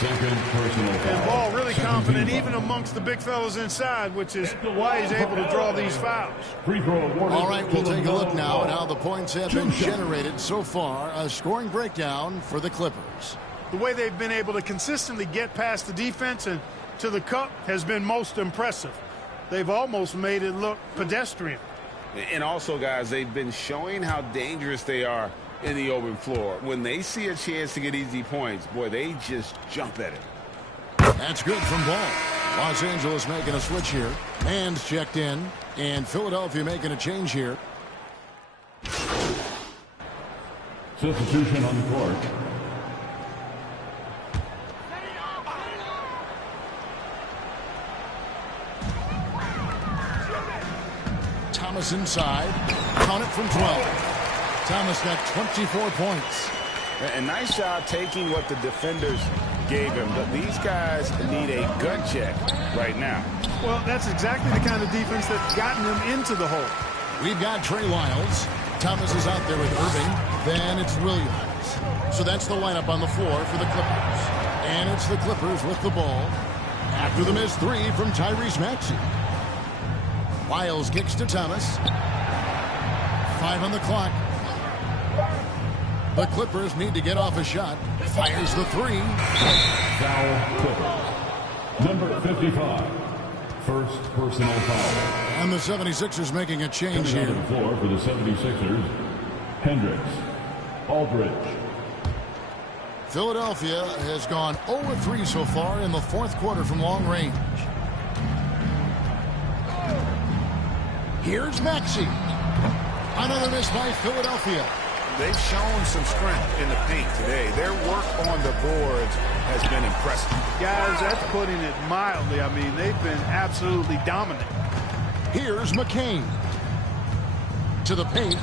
Second personal foul. And Ball really confident even amongst the big fellas inside, which is why he's able to draw these fouls. Free throw awarded. All right, we'll take a look now at how the points have been generated so far. A scoring breakdown for the Clippers. The way they've been able to consistently get past the defense and to the cup has been most impressive. They've almost made it look pedestrian. And also, guys, they've been showing how dangerous they are in the open floor. When they see a chance to get easy points, boy, they just jump at it. That's good from Ball. Los Angeles making a switch here. Man's checked in. And Philadelphia making a change here. Substitution on the court. Thomas inside. Count it from 12. Thomas got 24 points. A nice job taking what the defenders gave him, but these guys need a gut check right now. Well, that's exactly the kind of defense that's gotten them into the hole. We've got Trey Lyles. Thomas is out there with Irving. Then it's Williams. So that's the lineup on the floor for the Clippers. And it's the Clippers with the ball. After the missed 3 from Tyrese Maxey. Lyles kicks to Thomas. 5 on the clock. The Clippers need to get off a shot. Fires the 3. Foul Clippers. Number 55. First personal foul. And the 76ers making a change here. On the floor for the 76ers. Hendricks. Aldridge. Philadelphia has gone 0-3 so far in the 4th quarter from long range. Here's Maxey. Another miss by Philadelphia. They've shown some strength in the paint today. Their work on the boards has been impressive. Guys, that's putting it mildly. I mean, they've been absolutely dominant. Here's McCain. To the paint.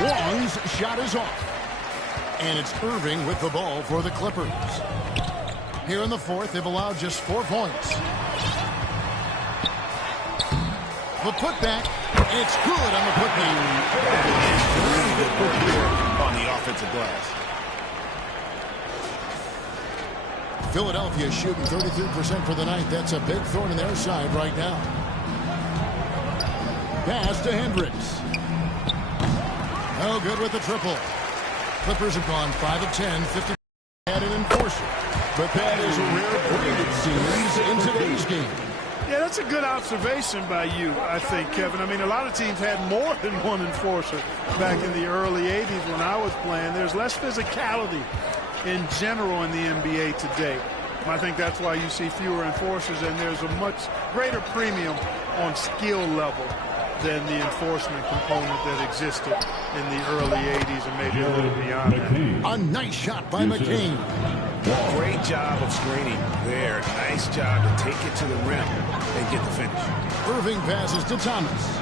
Wong's shot is off. And it's Irving with the ball for the Clippers. Here in the 4th, they've allowed just 4 points. The putback. It's good on the putback. Really good work on the offensive glass. Philadelphia shooting 33% for the night. That's a big thorn in their side right now. Pass to Hendricks. No good with the triple. Clippers have gone 5 of 10, 50 at an enforcer. But that is a rare breed, it seems, in today's game. Yeah, that's a good observation by you, I think, Kevin. I mean, a lot of teams had more than one enforcer back in the early 80s when I was playing. There's less physicality in general in the NBA today. I think that's why you see fewer enforcers, and there's a much greater premium on skill level than the enforcement component that existed in the early 80s and maybe a little beyond that. A nice shot by McCain. Great job of screening there. Nice job to take it to the rim and get the finish. Irving passes to Thomas.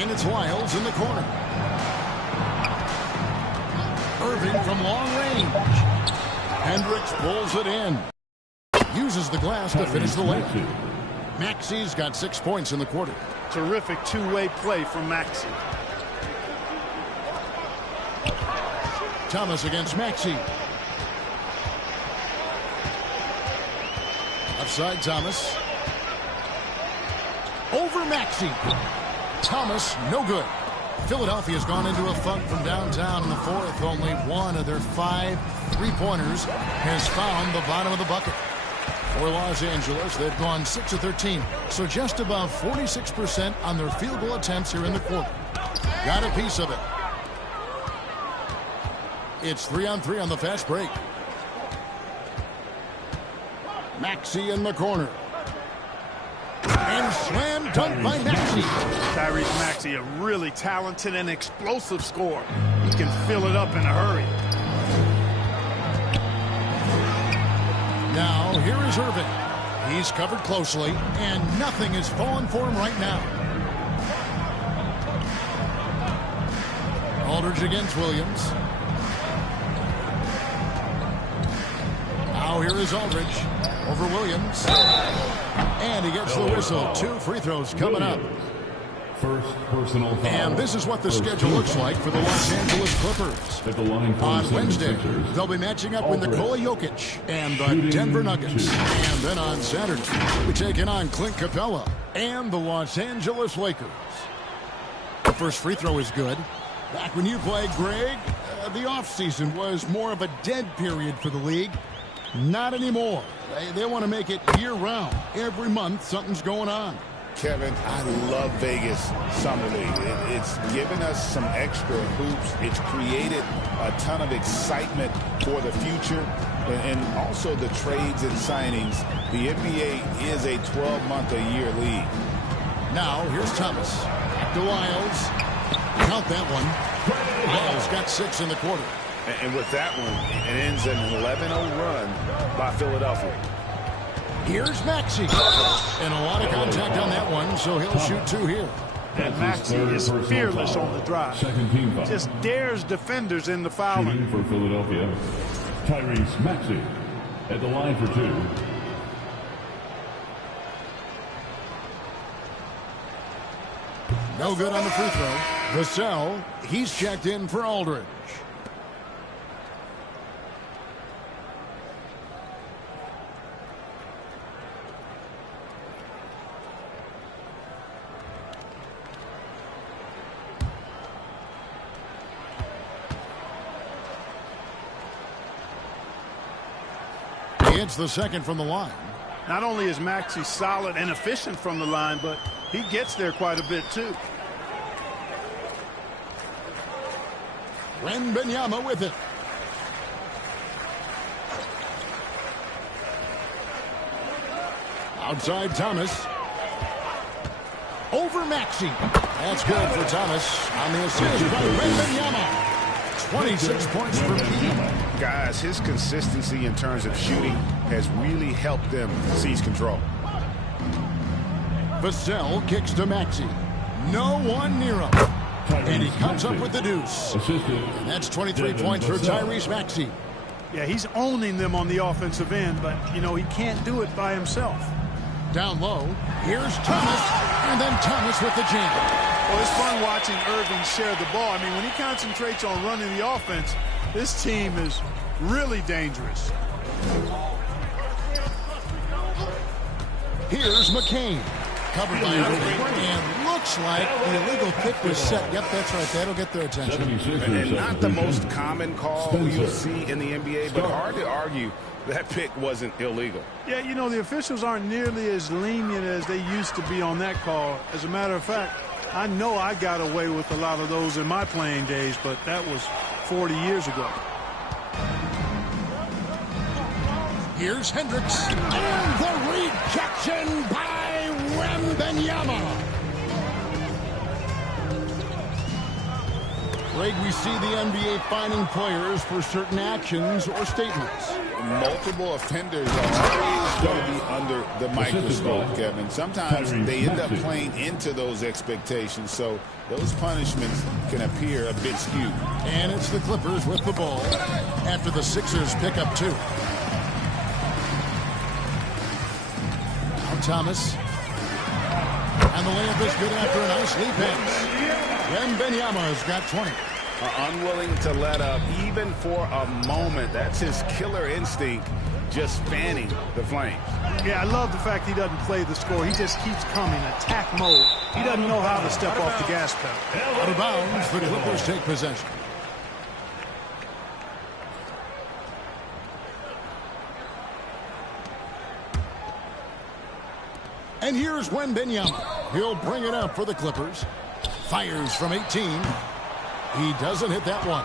And it's Lyles in the corner. Irving from long range. Hendricks pulls it in. Uses the glass to finish the layup. Maxey's got 6 points in the quarter. Terrific two-way play from Maxey. Thomas against Maxey. Upside Thomas. Over Maxey. Thomas, no good. Philadelphia's gone into a funk from downtown in the 4th. Only one of their 5 3-pointers has found the bottom of the bucket. For Los Angeles, they've gone 6 of 13, so just about 46% on their field goal attempts here in the quarter. Got a piece of it. It's 3-on-3 on the fast break. Maxey in the corner. And slam dunk by Maxey. Tyrese Maxey, a really talented and explosive scorer. He can fill it up in a hurry. Now, here is Irving. He's covered closely, and nothing is falling for him right now. Aldridge against Williams. Now here is Aldridge over Williams. And he gets the whistle. 2 free throws coming up. First personal foul. And this is what the schedule looks like for the Los Angeles Clippers. At the line for On the Wednesday, 76ers, they'll be matching up with Nikola Jokic and the Denver Nuggets. And then on Saturday, we're taking on Clint Capella and the Los Angeles Lakers. The first free throw is good. Back when you played, Greg, the offseason was more of a dead period for the league. Not anymore. They want to make it year-round. Every month, something's going on. Kevin, I love Vegas Summer League. It's given us some extra hoops. It's created a ton of excitement for the future. And also the trades and signings. The NBA is a 12-month-a-year league. Now, here's Thomas. Back to Lyles. Count that one. Lyles got 6 in the quarter. And with that one, it ends an 11-0 run by Philadelphia. Here's Maxey. And a lot of contact on that one, so he'll shoot 2 here. And Maxey is fearless on the drive. Second team foul. Just dares defenders in the foul line. Shooting for Philadelphia, Tyrese Maxey at the line for 2. No good on the free throw. Vassell, he's checked in for Aldridge. He hits the second from the line. Not only is Maxey solid and efficient from the line, but he gets there quite a bit too. Wembanyama with it. Outside Thomas. Over Maxey. That's good for Thomas on the assist by Wembanyama. 26 points for Pete. Guys, his consistency in terms of shooting has really helped them seize control. Vassell kicks to Maxey. No one near him. And he comes up with the deuce. And that's 23 points for Tyrese Maxey. Yeah, he's owning them on the offensive end, but, you know, he can't do it by himself. Down low, here's Thomas, and then Thomas with the jam. Well, it's fun watching Irving share the ball. I mean, when he concentrates on running the offense, this team is really dangerous. Here's McCain. Covered by Irving, and looks like the illegal kick was set. Yep, that's right. That'll get their attention. And not the most common call you'll see in the NBA, but hard to argue that pick wasn't illegal. Yeah, you know, the officials aren't nearly as lenient as they used to be on that call. As a matter of fact, I know I got away with a lot of those in my playing days, but that was 40 years ago. Here's Hendricks. And the rejection by Wembanyama. Greg, we see the NBA fining players for certain actions or statements. Multiple offenders are always going to be under the microscope, Kevin. Sometimes they end up playing into those expectations, so those punishments can appear a bit skewed. And it's the Clippers with the ball after the Sixers pick up 2. Now Thomas. And the layup is good after a nice lead pass. Wembanyama's got 20. Unwilling to let up even for a moment. That's his killer instinct, just fanning the flames. Yeah, I love the fact he doesn't play the score. He just keeps coming, attack mode. He doesn't know how to step off the gas pedal. Out of bounds, the Clippers take possession. And here's Wembanyama. He'll bring it up for the Clippers. Fires from 18. He doesn't hit that one.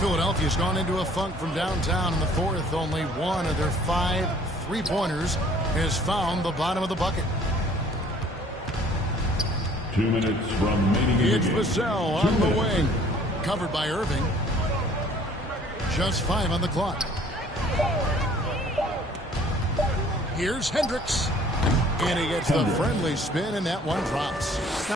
Philadelphia's gone into a funk from downtown in the fourth. Only one of their 5 3-pointers has found the bottom of the bucket. 2 minutes remaining in It's the game. Vassell on the wing. Covered by Irving. Just 5 on the clock. Here's Hendricks. And he gets the friendly spin, and that one drops.